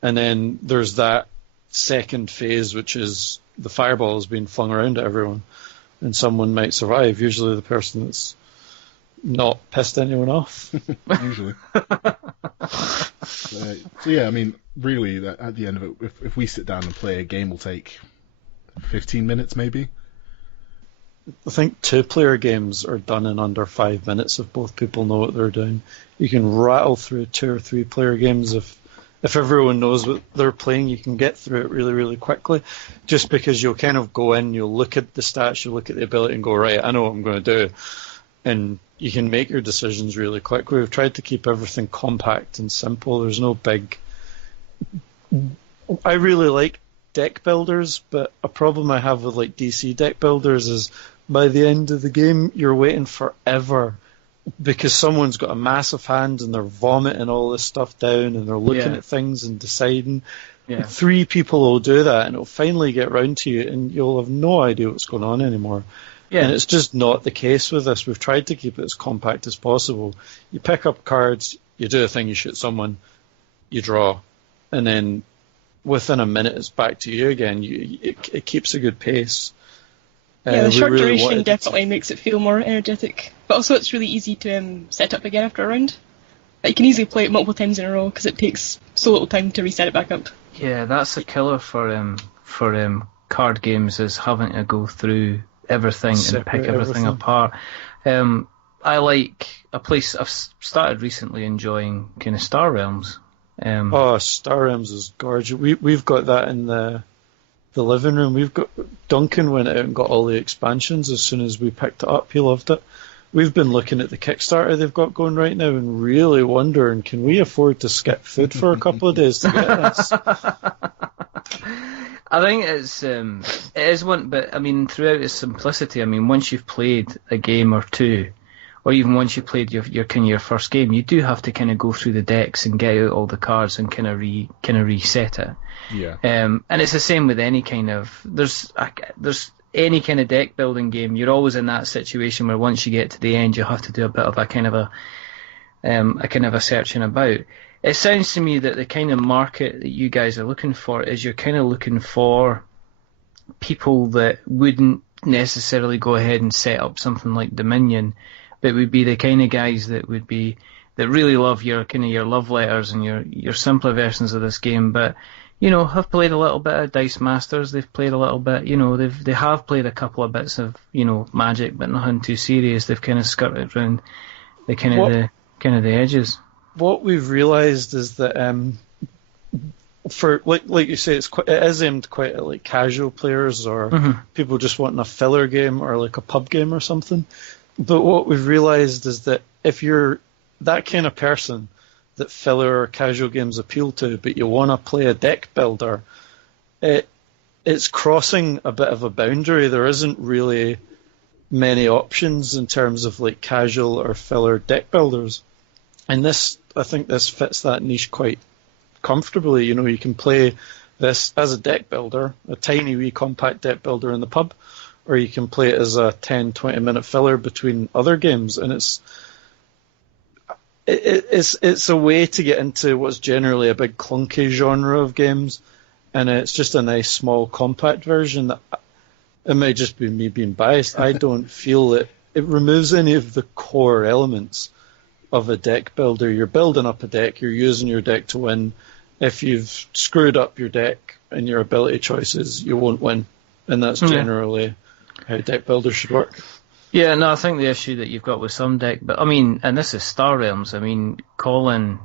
And then there's that second phase, which is the fireball is being flung around at everyone, and someone might survive, usually the person that's not pissed anyone off. Usually. So yeah, I mean, really, at the end of it, if we sit down and play, a game will take 15 minutes maybe. I think 2-player games are done in under 5 minutes if both people know what they're doing. You can rattle through 2 or 3-player games if everyone knows what they're playing. You can get through it really, really quickly, just because you'll kind of go in, you'll look at the stats, you'll look at the ability and go, right, I know what I'm going to do. And you can make your decisions really quickly. We've tried to keep everything compact and simple. There's no big... I really like deck builders, but a problem I have with like DC deck builders is by the end of the game, you're waiting forever because someone's got a massive hand and they're vomiting all this stuff down and they're looking at things and deciding. Yeah. 3 people will do that and it'll finally get round to you and you'll have no idea what's going on anymore. Yeah. And it's just not the case with this. We've tried to keep it as compact as possible. You pick up cards, you do a thing, you shoot someone, you draw, and then within a minute it's back to you again. It keeps a good pace. Yeah, the short duration definitely makes it feel more energetic. But also it's really easy to set up again after a round. Like, you can easily play it multiple times in a row because it takes so little time to reset it back up. Yeah, that's a killer for card games, is having to go through everything and pick everything apart. I like a place I've started recently enjoying, kind of Star Realms. Star Realms is gorgeous. We've got that in the living room. We've got Duncan went out and got all the expansions as soon as we picked it up. He loved it. We've been looking at the Kickstarter they've got going right now and really wondering, can we afford to skip food for a couple of days to get this? I think it is one, but I mean, throughout its simplicity, I mean, once you've played a game or two, or even once you played your first game, you do have to kind of go through the decks and get out all the cards and kind of reset it. Yeah. And it's the same with any kind of there's any kind of deck building game. You're always in that situation where once you get to the end, you have to do a bit of a kind of a searching about. It sounds to me that the kind of market that you guys are looking for is you're kind of looking for people that wouldn't necessarily go ahead and set up something like Dominion, but would be the kind of guys that really love your kind of your love letters and your simpler versions of this game, but have played a little bit of Dice Masters. They've played a little bit, they have played a couple of bits of Magic, but nothing too serious. They've kind of skirted around the kind of the edges. What we've realised is that for like you say, it is aimed quite at like casual players or people just wanting a filler game or like a pub game or something. But what we've realised is that if you're that kind of person that filler or casual games appeal to, but you want to play a deck builder, it's crossing a bit of a boundary. There isn't really many options in terms of like casual or filler deck builders. And I think this fits that niche quite comfortably. You can play this as a deck builder, a tiny wee compact deck builder in the pub, or you can play it as a 10-20 minute filler between other games, and it's a way to get into what's generally a big clunky genre of games, and it's just a nice small compact version. That it might just be me being biased. I don't feel that it removes any of the core elements of a deck builder. You're building up a deck, you're using your deck to win. If you've screwed up your deck and your ability choices, you won't win, and that's generally how deck builders should work. Yeah, no, I think the issue that you've got with some deck, but I mean, and this is Star Realms. I mean, Colin,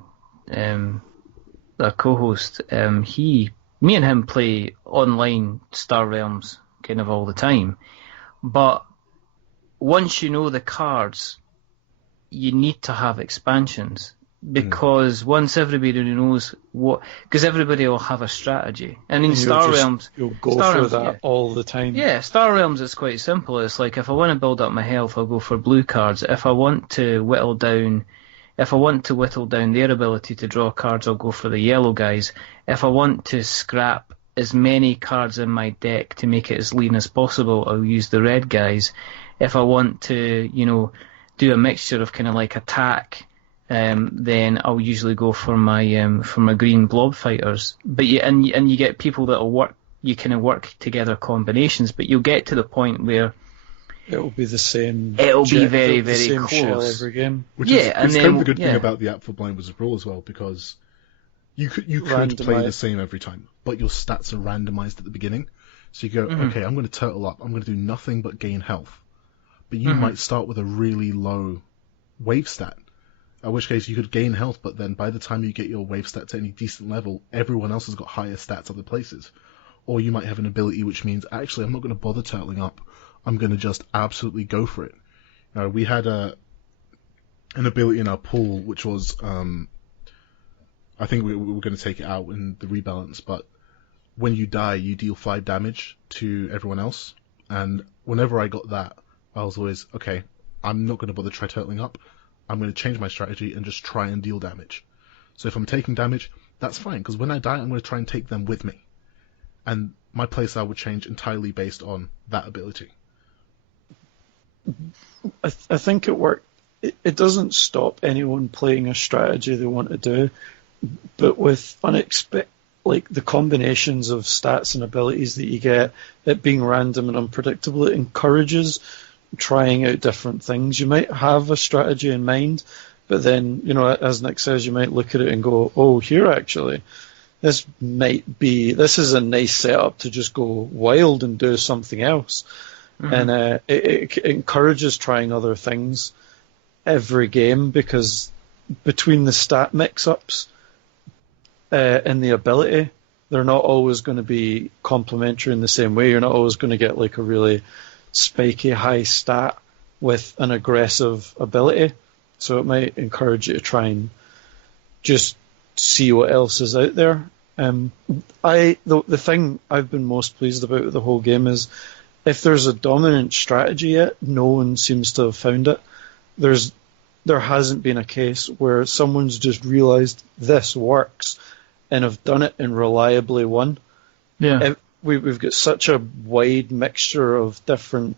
our co-host, me and him play online Star Realms kind of all the time. But once you know the cards, you need to have expansions. Because once everybody knows because everybody will have a strategy. And in Star Realms, you'll go for that all the time. Yeah, Star Realms is quite simple. It's like if I want to build up my health, I'll go for blue cards. If I want to whittle down If I want to whittle down their ability to draw cards, I'll go for the yellow guys. If I want to scrap as many cards in my deck to make it as lean as possible, I'll use the red guys. If I want to, do a mixture of kind of like attack, then I'll usually go for my green blob fighters. But you get people that'll work. You kind of work together combinations, but you'll get to the point where it will be the same. It'll be very, very same close shell every game. Which is kind of the good thing about the app for Blind Wizard Brawl as well, because you could play the same every time, but your stats are randomized at the beginning. So you go, okay, I'm going to turtle up. I'm going to do nothing but gain health. But you might start with a really low wave stat, in which case you could gain health, but then by the time you get your wave stat to any decent level, everyone else has got higher stats other places. Or you might have an ability which means, actually, I'm not going to bother turtling up. I'm going to just absolutely go for it. We had an ability in our pool, which was, I think we were going to take it out in the rebalance, but when you die, you deal 5 damage to everyone else. And whenever I got that, I was always, okay, I'm not going to bother try turtling up. I'm going to change my strategy and just try and deal damage. So if I'm taking damage, that's fine, because when I die, I'm going to try and take them with me. And my playstyle would change entirely based on that ability. I think it worked. It doesn't stop anyone playing a strategy they want to do, but with the combinations of stats and abilities that you get, it being random and unpredictable, it encourages trying out different things. You might have a strategy in mind, but then, as Nick says, you might look at it and go, oh, here actually, this is a nice setup to just go wild and do something else. And it encourages trying other things every game, because between the stat mix-ups and the ability, they're not always going to be complementary in the same way. You're not always going to get like a really spiky high stat with an aggressive ability. So it might encourage you to try and just see what else is out there. The thing I've been most pleased about with the whole game is, if there's a dominant strategy yet, no one seems to have found it. There hasn't been a case where someone's just realised this works and have done it and reliably won. Yeah. We've got such a wide mixture of different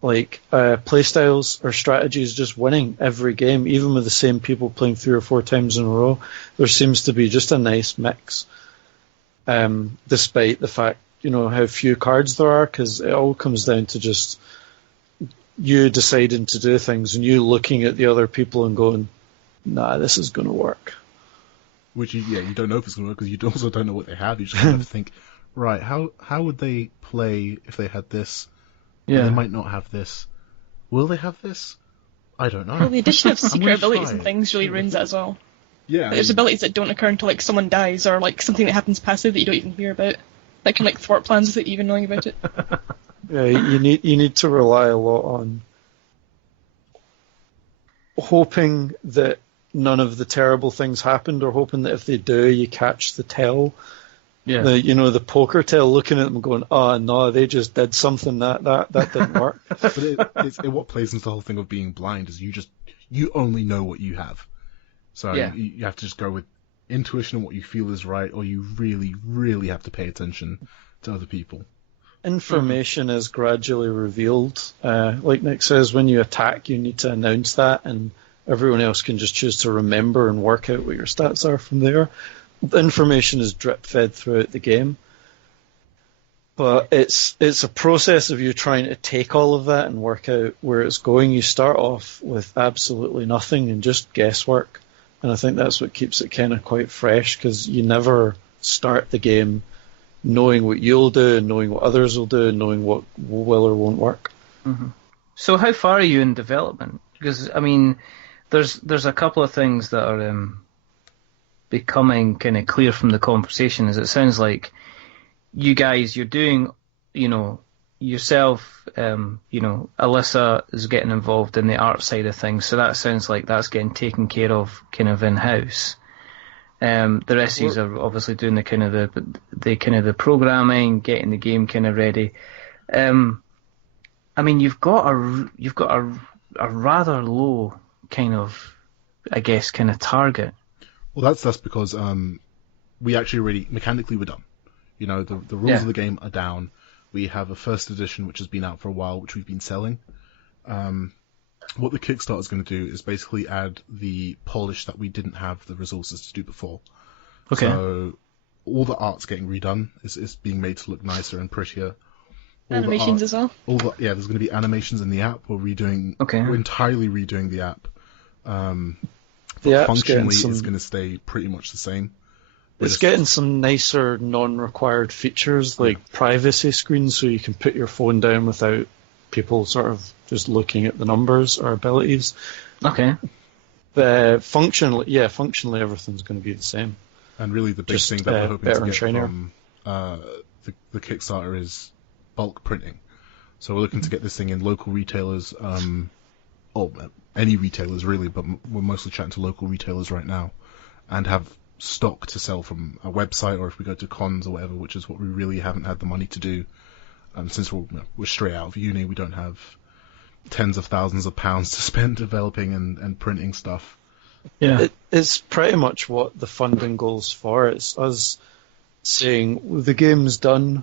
playstyles or strategies just winning every game, even with the same people playing 3 or 4 times in a row. There seems to be just a nice mix, despite the fact, how few cards there are, because it all comes down to just you deciding to do things and you looking at the other people and going, nah, this is going to work. Which, you don't know if it's going to work, because you also don't know what they have. You just have to think, right, how would they play if they had this? Yeah. They might not have this. Will they have this? I don't know. Well, the addition of secret abilities and things really ruins it as well. Yeah. There's abilities that don't occur until someone dies, or something that happens passive that you don't even hear about. That can thwart plans without you even knowing about it. Yeah, you need to rely a lot on hoping that none of the terrible things happened, or hoping that if they do, you catch the tell. Yeah. The poker tell, looking at them going, oh no, they just did something that didn't work. But what plays into the whole thing of being blind is you only know what you have. So you have to just go with intuition and what you feel is right, or you really, really have to pay attention to other people. Information is gradually revealed. Like Nick says, when you attack, you need to announce that, and everyone else can just choose to remember and work out what your stats are from there. The information is drip-fed throughout the game. But it's a process of you trying to take all of that and work out where it's going. You start off with absolutely nothing and just guesswork. And I think that's what keeps it kind of quite fresh, because you never start the game knowing what you'll do and knowing what others will do and knowing what will or won't work. Mm-hmm. So how far are you in development? Because, there's a couple of things that are becoming kind of clear from the conversation. Is it sounds like you guys, you're doing, yourself, Alissa is getting involved in the art side of things, so that sounds like that's getting taken care of kind of in-house. The rest of you are obviously doing the kind of the programming, getting the game kind of ready. You've got a rather low kind of, I guess, kind of target? Well, that's because we actually already mechanically we're done. You know, the rules of the game are down. We have a first edition which has been out for a while, which we've been selling. What the Kickstarter is going to do is basically add the polish that we didn't have the resources to do before. Okay. So all the art's getting redone. It's being made to look nicer and prettier. Animations as well. There's going to be animations in the app. We're entirely redoing the app. Functionally, it's going to stay pretty much the same. It's getting some nicer non-required features like privacy screens, so you can put your phone down without people sort of just looking at the numbers or abilities. Okay. Functionally everything's going to be the same. And really, the big thing that we're hoping to get from the Kickstarter is bulk printing. So we're looking to get this thing in local retailers, or any retailers really, but we're mostly chatting to local retailers right now, and have stock to sell from a website, or if we go to cons or whatever, which is what we really haven't had the money to do. Since we're straight out of uni, we don't have tens of thousands of pounds to spend developing and printing stuff. Yeah, it's pretty much what the funding goal's for. It's us saying the game's done.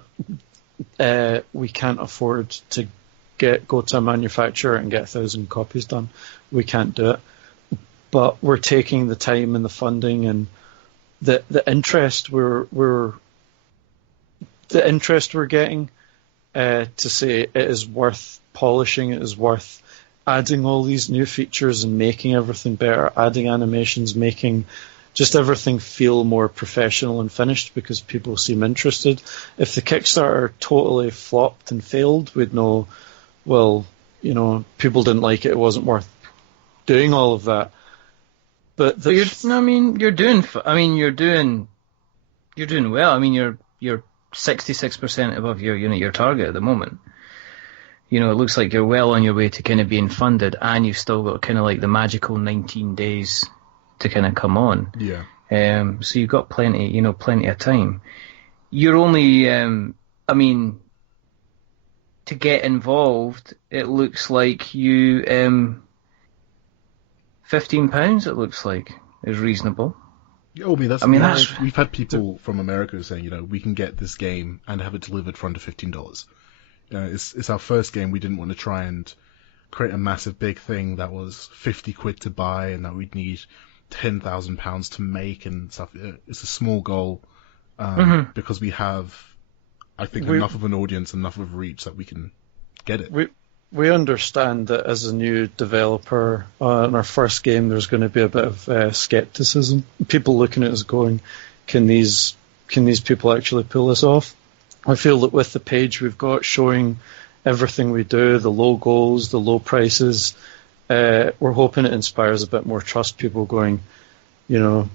We can't afford to go to a manufacturer and get 1,000 copies done. We can't do it. But we're taking the time and the funding and the interest we're getting to say it is worth polishing, it is worth adding all these new features and making everything better, adding animations, making just everything feel more professional and finished because people seem interested. If the Kickstarter totally flopped and failed, we'd know, well, you know, people didn't like it, it wasn't worth doing all of that. But you're doing well. I mean, you're 66% above your target at the moment. You know, it looks like you're well on your way to kind of being funded, and you've still got kind of like the magical 19 days to kind of come on. Yeah. So you've got plenty of time. You're only, to get involved, it looks like you, £15, it looks like, is reasonable. We've had people from America saying, you know, we can get this game and have it delivered for under $15. It's our first game. We didn't want to try and create a massive big thing that was 50 quid to buy and that we'd need £10,000 to make and stuff. It's a small goal because we have, I think, enough of an audience, enough of reach that we can get it. We understand that as a new developer in our first game, there's going to be a bit of skepticism. People looking at us going, can these people actually pull this off? I feel that with the page we've got showing everything we do, the low goals, the low prices, we're hoping it inspires a bit more trust. People going, you know,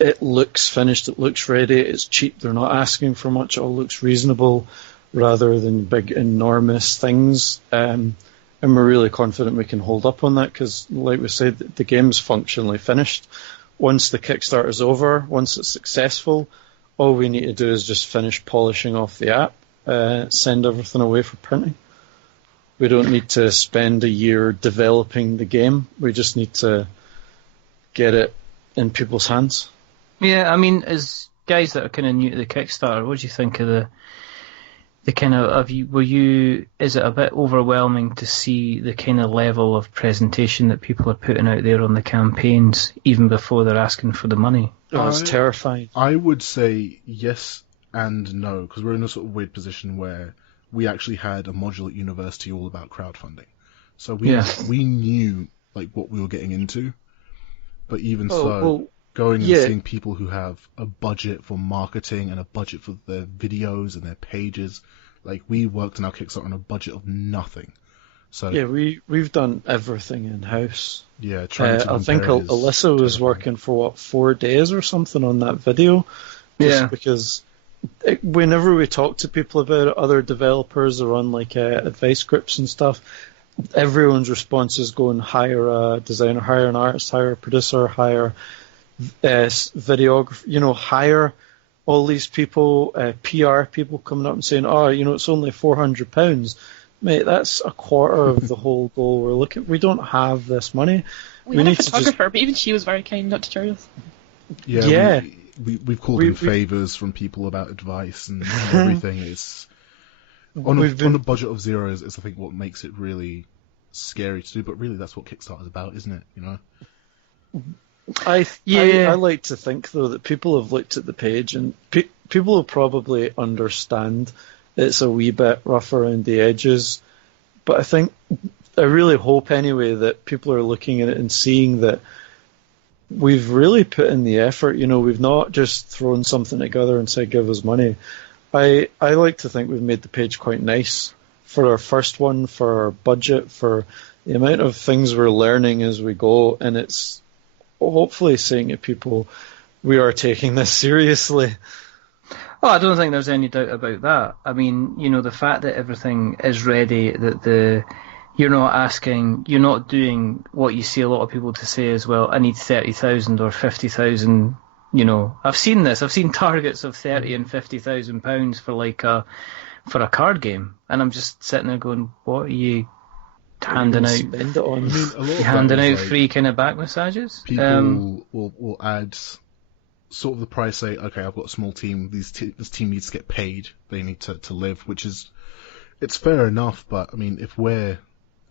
it looks finished, it looks ready, it's cheap, they're not asking for much, it all looks reasonable, rather than big, enormous things. And we're really confident we can hold up on that because, like we said, the game's functionally finished. Once the Kickstarter's over, once it's successful, all we need to do is just finish polishing off the app, send everything away for printing. We don't need to spend a year developing the game. We just need to get it in people's hands. Yeah, I mean, as guys that are kind of new to the Kickstarter, what do you think of the kind of is it a bit overwhelming to see the kind of level of presentation that people are putting out there on the campaigns even before they're asking for the money? Oh, it's terrifying. I would say yes and no, because we're in a sort of weird position where we actually had a module at university all about crowdfunding. So we knew like what we were getting into, but even going and seeing people who have a budget for marketing and a budget for their videos and their pages, like we worked on our Kickstarter on a budget of nothing. So yeah, we've done everything in house. Yeah, I think Alissa was working for 4 days or something on that video. Just because whenever we talk to people about it, other developers or on like advice groups and stuff, everyone's response is going hire a designer, hire an artist, hire a producer, hire videographer, you know, hire all these people, PR people coming up and saying, oh, you know, it's only £400. mate, that's a quarter of the whole goal we're looking. We don't have this money. We had a photographer, but even she was very kind not to charge us. Yeah. We've called in favours from people about advice and everything. It's on a budget of zero is I think what makes it really scary to do. But really, that's what Kickstarter's about, isn't it? You know. I like to think though that people have looked at the page and people will probably understand it's a wee bit rough around the edges, but I really hope anyway that people are looking at it and seeing that we've really put in the effort. You know, we've not just thrown something together and said give us money. I like to think we've made the page quite nice for our first one, for our budget, for the amount of things we're learning as we go, and it's hopefully saying to people we are taking this seriously. Oh, I don't think there's any doubt about that. I mean, you know, the fact that everything is ready, that you're not doing what you see a lot of people to say as well, I need 30,000 or 50,000, you know. I've seen targets of 30 and 50,000 pounds for a card game, and I'm just sitting there going, what are you handing out? Spend it on? Handing out free kind of back massages? People will add sort of the price, say, okay, I've got a small team, this team needs to get paid, they need to live, which is, it's fair enough, but I mean, if we're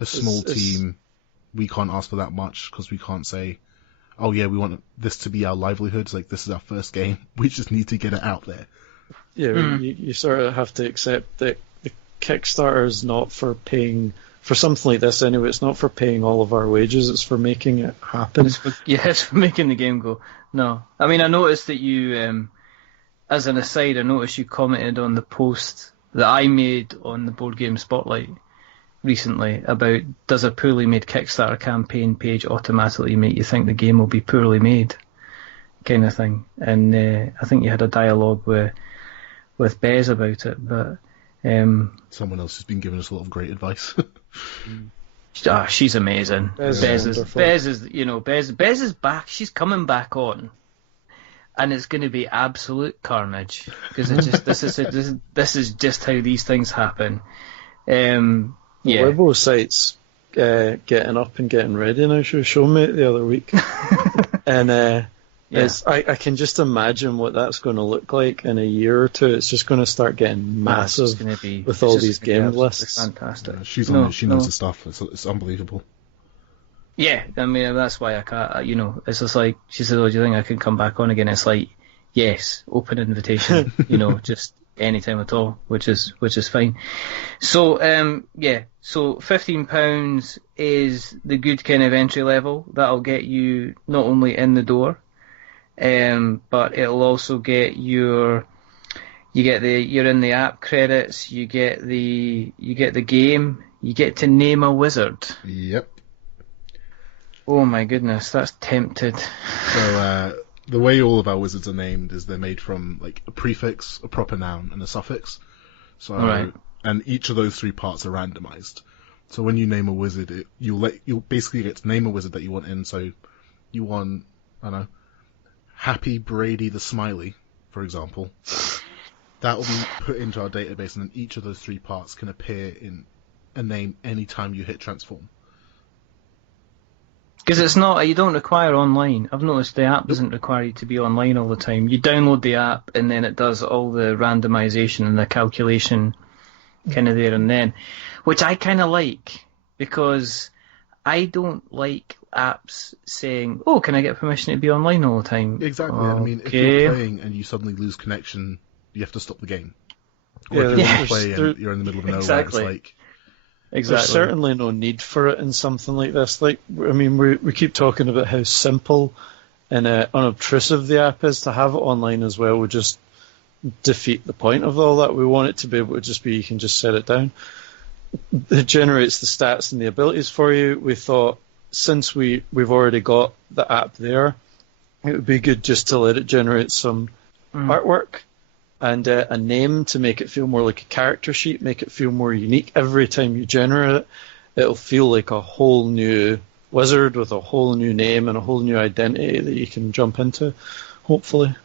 a small team, we can't ask for that much, because we can't say, oh yeah, we want this to be our livelihoods, like this is our first game, we just need to get it out there. Yeah, you sort of have to accept that the Kickstarter is not for paying, for something like this anyway, it's not for paying all of our wages, it's for making it happen. It's for making the game go. No. I mean, I noticed that you, as an aside, I noticed you commented on the post that I made on the Board Game Spotlight recently about, does a poorly made Kickstarter campaign page automatically make you think the game will be poorly made, kind of thing. And I think you had a dialogue with Bez about it, but someone else has been giving us a lot of great advice. She's amazing. Bez is back. She's coming back on, and it's going to be absolute carnage because this is just how these things happen. The Weibo site's getting up and getting ready now. She was showing me it the other week, and I can just imagine what that's going to look like in a year or two. It's just going to start getting massive with all these game lists. Fantastic. She knows the stuff. It's unbelievable. Yeah, I mean that's why I can't. You know, it's just like she said, "Oh, do you think I can come back on again?" It's like, yes, open invitation. You know, just anytime at all, which is fine. So so £15 is the good kind of entry level. That'll get you not only in the door, but it'll also get you're in the app credits, you get the game, you get to name a wizard. Yep. Oh my goodness, that's tempted. So the way all of our wizards are named is they're made from like a prefix, a proper noun, and a suffix. So right. And each of those three parts are randomized. So when you name a wizard, you'll basically get to name a wizard that you want in. So you want, I don't know, Happy Brady the Smiley, for example. That will be put into our database, and then each of those three parts can appear in a name anytime you hit transform. Because you don't require online. I've noticed the app doesn't require you to be online all the time. You download the app, and then it does all the randomization and the calculation kind of there and then, which I kind of like, because I don't like apps saying, oh, can I get permission to be online all the time? Exactly. Okay. I mean, if you're playing and you suddenly lose connection, you have to stop the game. Or if you play and you're in the middle of nowhere, exactly. It's like... Exactly. There's certainly no need for it in something like this. Like, I mean, we keep talking about how simple and unobtrusive the app is. To have it online as well would just defeat the point of all that. We want it to be able to just be, you can just set it down. It generates the stats and the abilities for you. We thought, since we've already got the app there, it would be good just to let it generate some artwork and a name to make it feel more like a character sheet, make it feel more unique. Every time you generate it, it'll feel like a whole new wizard with a whole new name and a whole new identity that you can jump into, hopefully.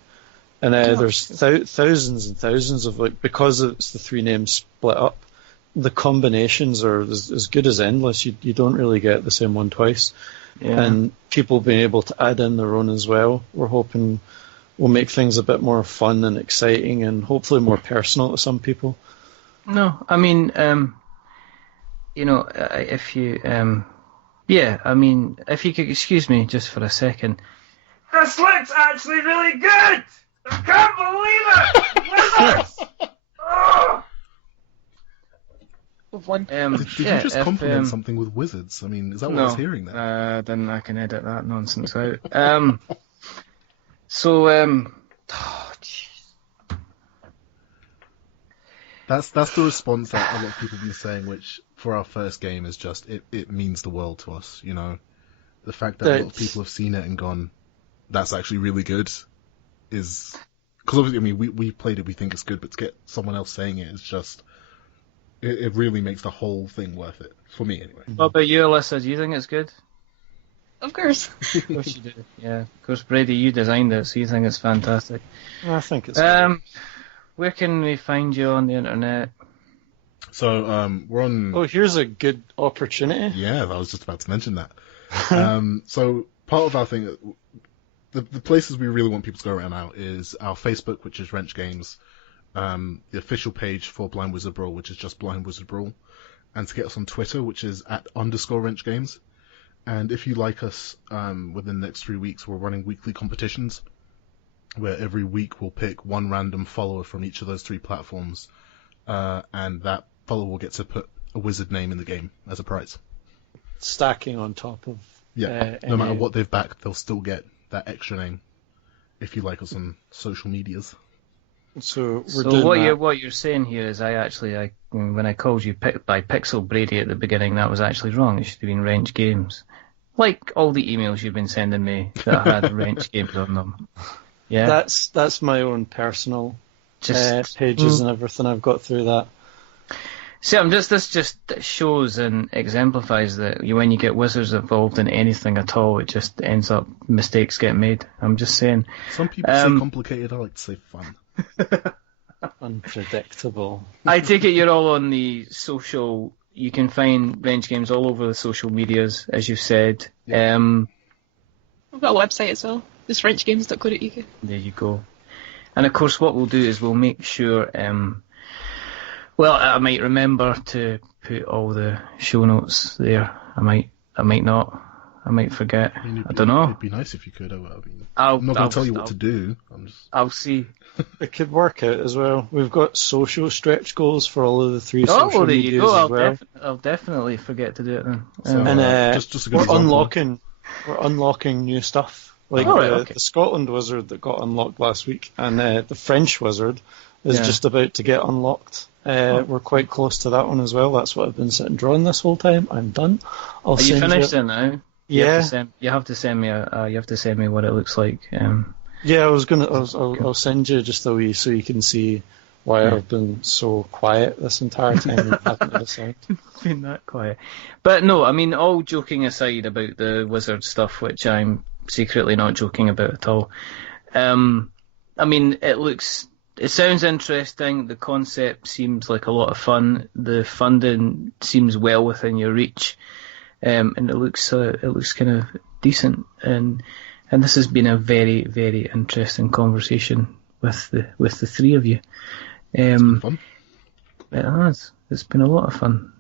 And there's thousands and thousands of, like, because it's the three names split up, the combinations are as good as endless. You don't really get the same one twice. Yeah. And people being able to add in their own as well. We're hoping will make things a bit more fun and exciting and hopefully more personal to some people. No, I mean, if you, if you could excuse me just for a second. This looks actually really good! I can't believe it! Wizards! Oh! One. Did you just compliment something with wizards? I mean, is that what I was hearing there? Then I can edit that nonsense out. That's the response that a lot of people have been saying, which for our first game is just, it means the world to us, you know? The fact that a lot of people have seen it and gone, that's actually really good, is... Because obviously, I mean, we played it, we think it's good, but to get someone else saying it is just... It really makes the whole thing worth it, for me anyway. What about you, Alyssa? Do you think it's good? Of course. Of course you do. Yeah, of course, Brady, you designed it, so you think it's fantastic. I think it's good. Where can we find you on the internet? So, we're on... Oh, here's a good opportunity. Yeah, I was just about to mention that. So, part of our thing... The places we really want people to go around now is our Facebook, which is Wrench Games, the official page for Blind Wizard Brawl, which is just Blind Wizard Brawl, and to get us on Twitter, which is @_Wrench Games. And if you like us, within the next 3 weeks, we're running weekly competitions, where every week we'll pick one random follower from each of those 3 platforms, and that follower will get to put a wizard name in the game as a prize. Stacking on top of... no matter what they've backed, they'll still get that extra name if you like us on social medias. So what you're saying here is when I called you by Pixel Brady at the beginning, that was actually wrong. It should have been Wrench Games. Like all the emails you've been sending me that had Wrench Games on them. Yeah, that's my own personal pages and everything. I've got through that. See, this just shows and exemplifies that when you get wizards involved in anything at all, it just ends up mistakes get made. I'm just saying. Some people say complicated. I like to say fun. Unpredictable. I take it you're all on the social. You can find Wrench Games all over the social medias, as you've said. Yeah. We've got a website as well. It's wrenchgames.co.uk. There you go. And of course, what we'll do is we'll make sure. I might remember to put all the show notes there. I might not. I might forget. I don't know. It'd be nice if you could. I'm not going to tell you what to do. I'll see. It could work out as well. We've got social stretch goals for all of the 3 social medias. There you go. As well. I'll definitely forget to do it then. Just a good example. We're unlocking new stuff. Like the Scotland wizard that got unlocked last week, and the French wizard is just about to get unlocked. We're quite close to that one as well. That's what I've been sitting drawing this whole time. I'm done. Are you finished it now? Yeah. You have to send me what it looks like. Yeah, I'll send you just a wee so you can see why I've been so quiet this entire time and haven't had a sound. Been that quiet. But no, I mean, all joking aside about the wizard stuff, which I'm secretly not joking about at all. I mean, it sounds interesting. The concept seems like a lot of fun. The funding seems well within your reach, and it looks kind of decent. And this has been a very, very interesting conversation with the 3 of you. It's been fun. It has. It's been a lot of fun.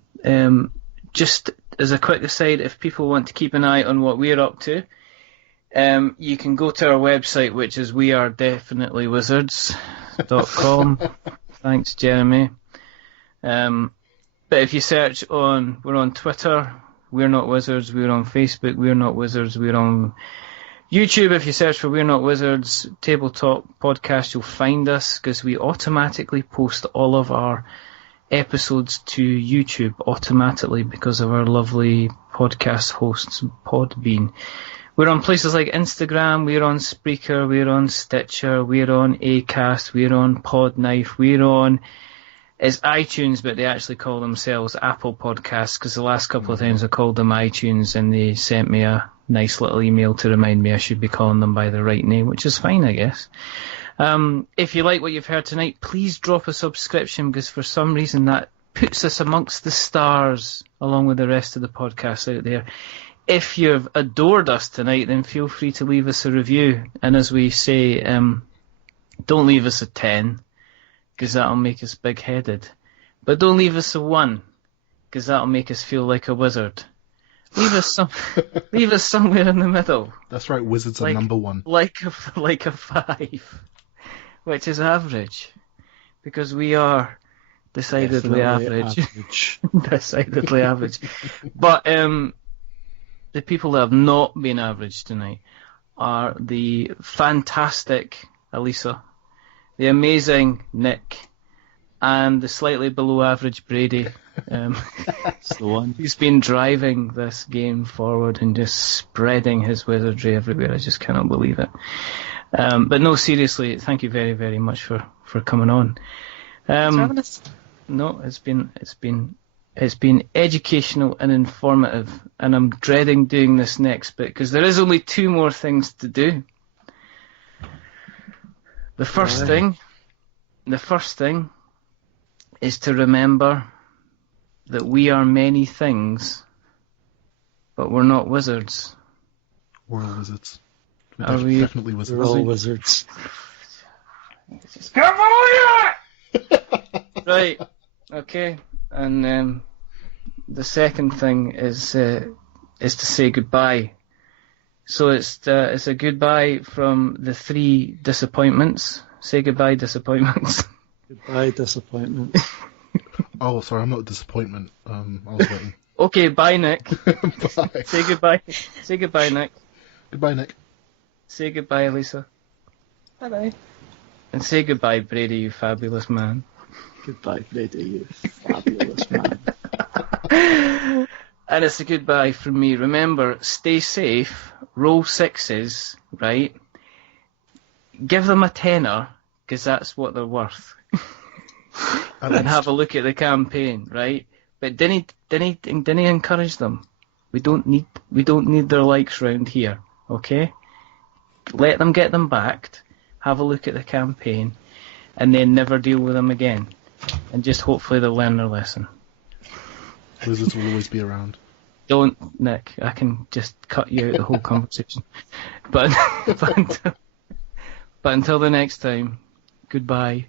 Just as a quick aside, if people want to keep an eye on what we're up to, you can go to our website, which is wearedefinitelywizards.com. Thanks, Jeremy. But if you search we're on Twitter, We're Not Wizards. We're on Facebook, We're Not Wizards. We're on YouTube. If you search for We're Not Wizards Tabletop Podcast, you'll find us, because we automatically post all of our episodes to YouTube automatically because of our lovely podcast hosts, Podbean. We're on places like Instagram, we're on Spreaker, we're on Stitcher, we're on Acast, we're on Podknife, it's iTunes, but they actually call themselves Apple Podcasts, because the last couple of times I called them iTunes and they sent me a nice little email to remind me I should be calling them by the right name, which is fine, I guess. If you like what you've heard tonight, please drop a subscription, because for some reason that puts us amongst the stars along with the rest of the podcasts out there. If you've adored us tonight, then feel free to leave us a review. And as we say, don't leave us a 10, because that'll make us big-headed. But don't leave us a 1, because that'll make us feel like a wizard. Leave us somewhere in the middle. That's right, wizards are number 1. Like a 5, which is average, because we are decidedly average. Decidedly average. But the people that have not been average tonight are the fantastic Alissa, the amazing Nick, and the slightly below average Brady. That's the one. He's been driving this game forward and just spreading his wizardry everywhere. I just cannot believe it. But no, seriously, thank you very, very much for coming on. No, it's been educational and informative, and I'm dreading doing this next bit because there is only 2 more things to do. The first thing is to remember that we are many things, but we're not wizards. We're all wizards. Definitely wizards. We're all wizards. Come on! Right. Okay. And the second thing is to say goodbye. So it's a goodbye from the 3 disappointments. Say goodbye, disappointments. Goodbye, disappointment. Oh, sorry, I'm not a disappointment. I was waiting. Okay, bye, Nick. Bye. Say goodbye. Say goodbye, Nick. Goodbye, Nick. Say goodbye, Alissa. Bye-bye. And say goodbye, Brady, you fabulous man. Goodbye, Brady, you fabulous man. And it's a goodbye from me. Remember, stay safe, roll 6s, right? Give them a tenner, because that's what they're worth. And have a look at the campaign, right? But didn't encourage them. We don't need their likes round here, okay? Let them get them backed, have a look at the campaign, and then never deal with them again. And just hopefully they'll learn their lesson. Wizards will always be around. Don't, Nick. I can just cut you out the whole conversation. But until the next time, goodbye.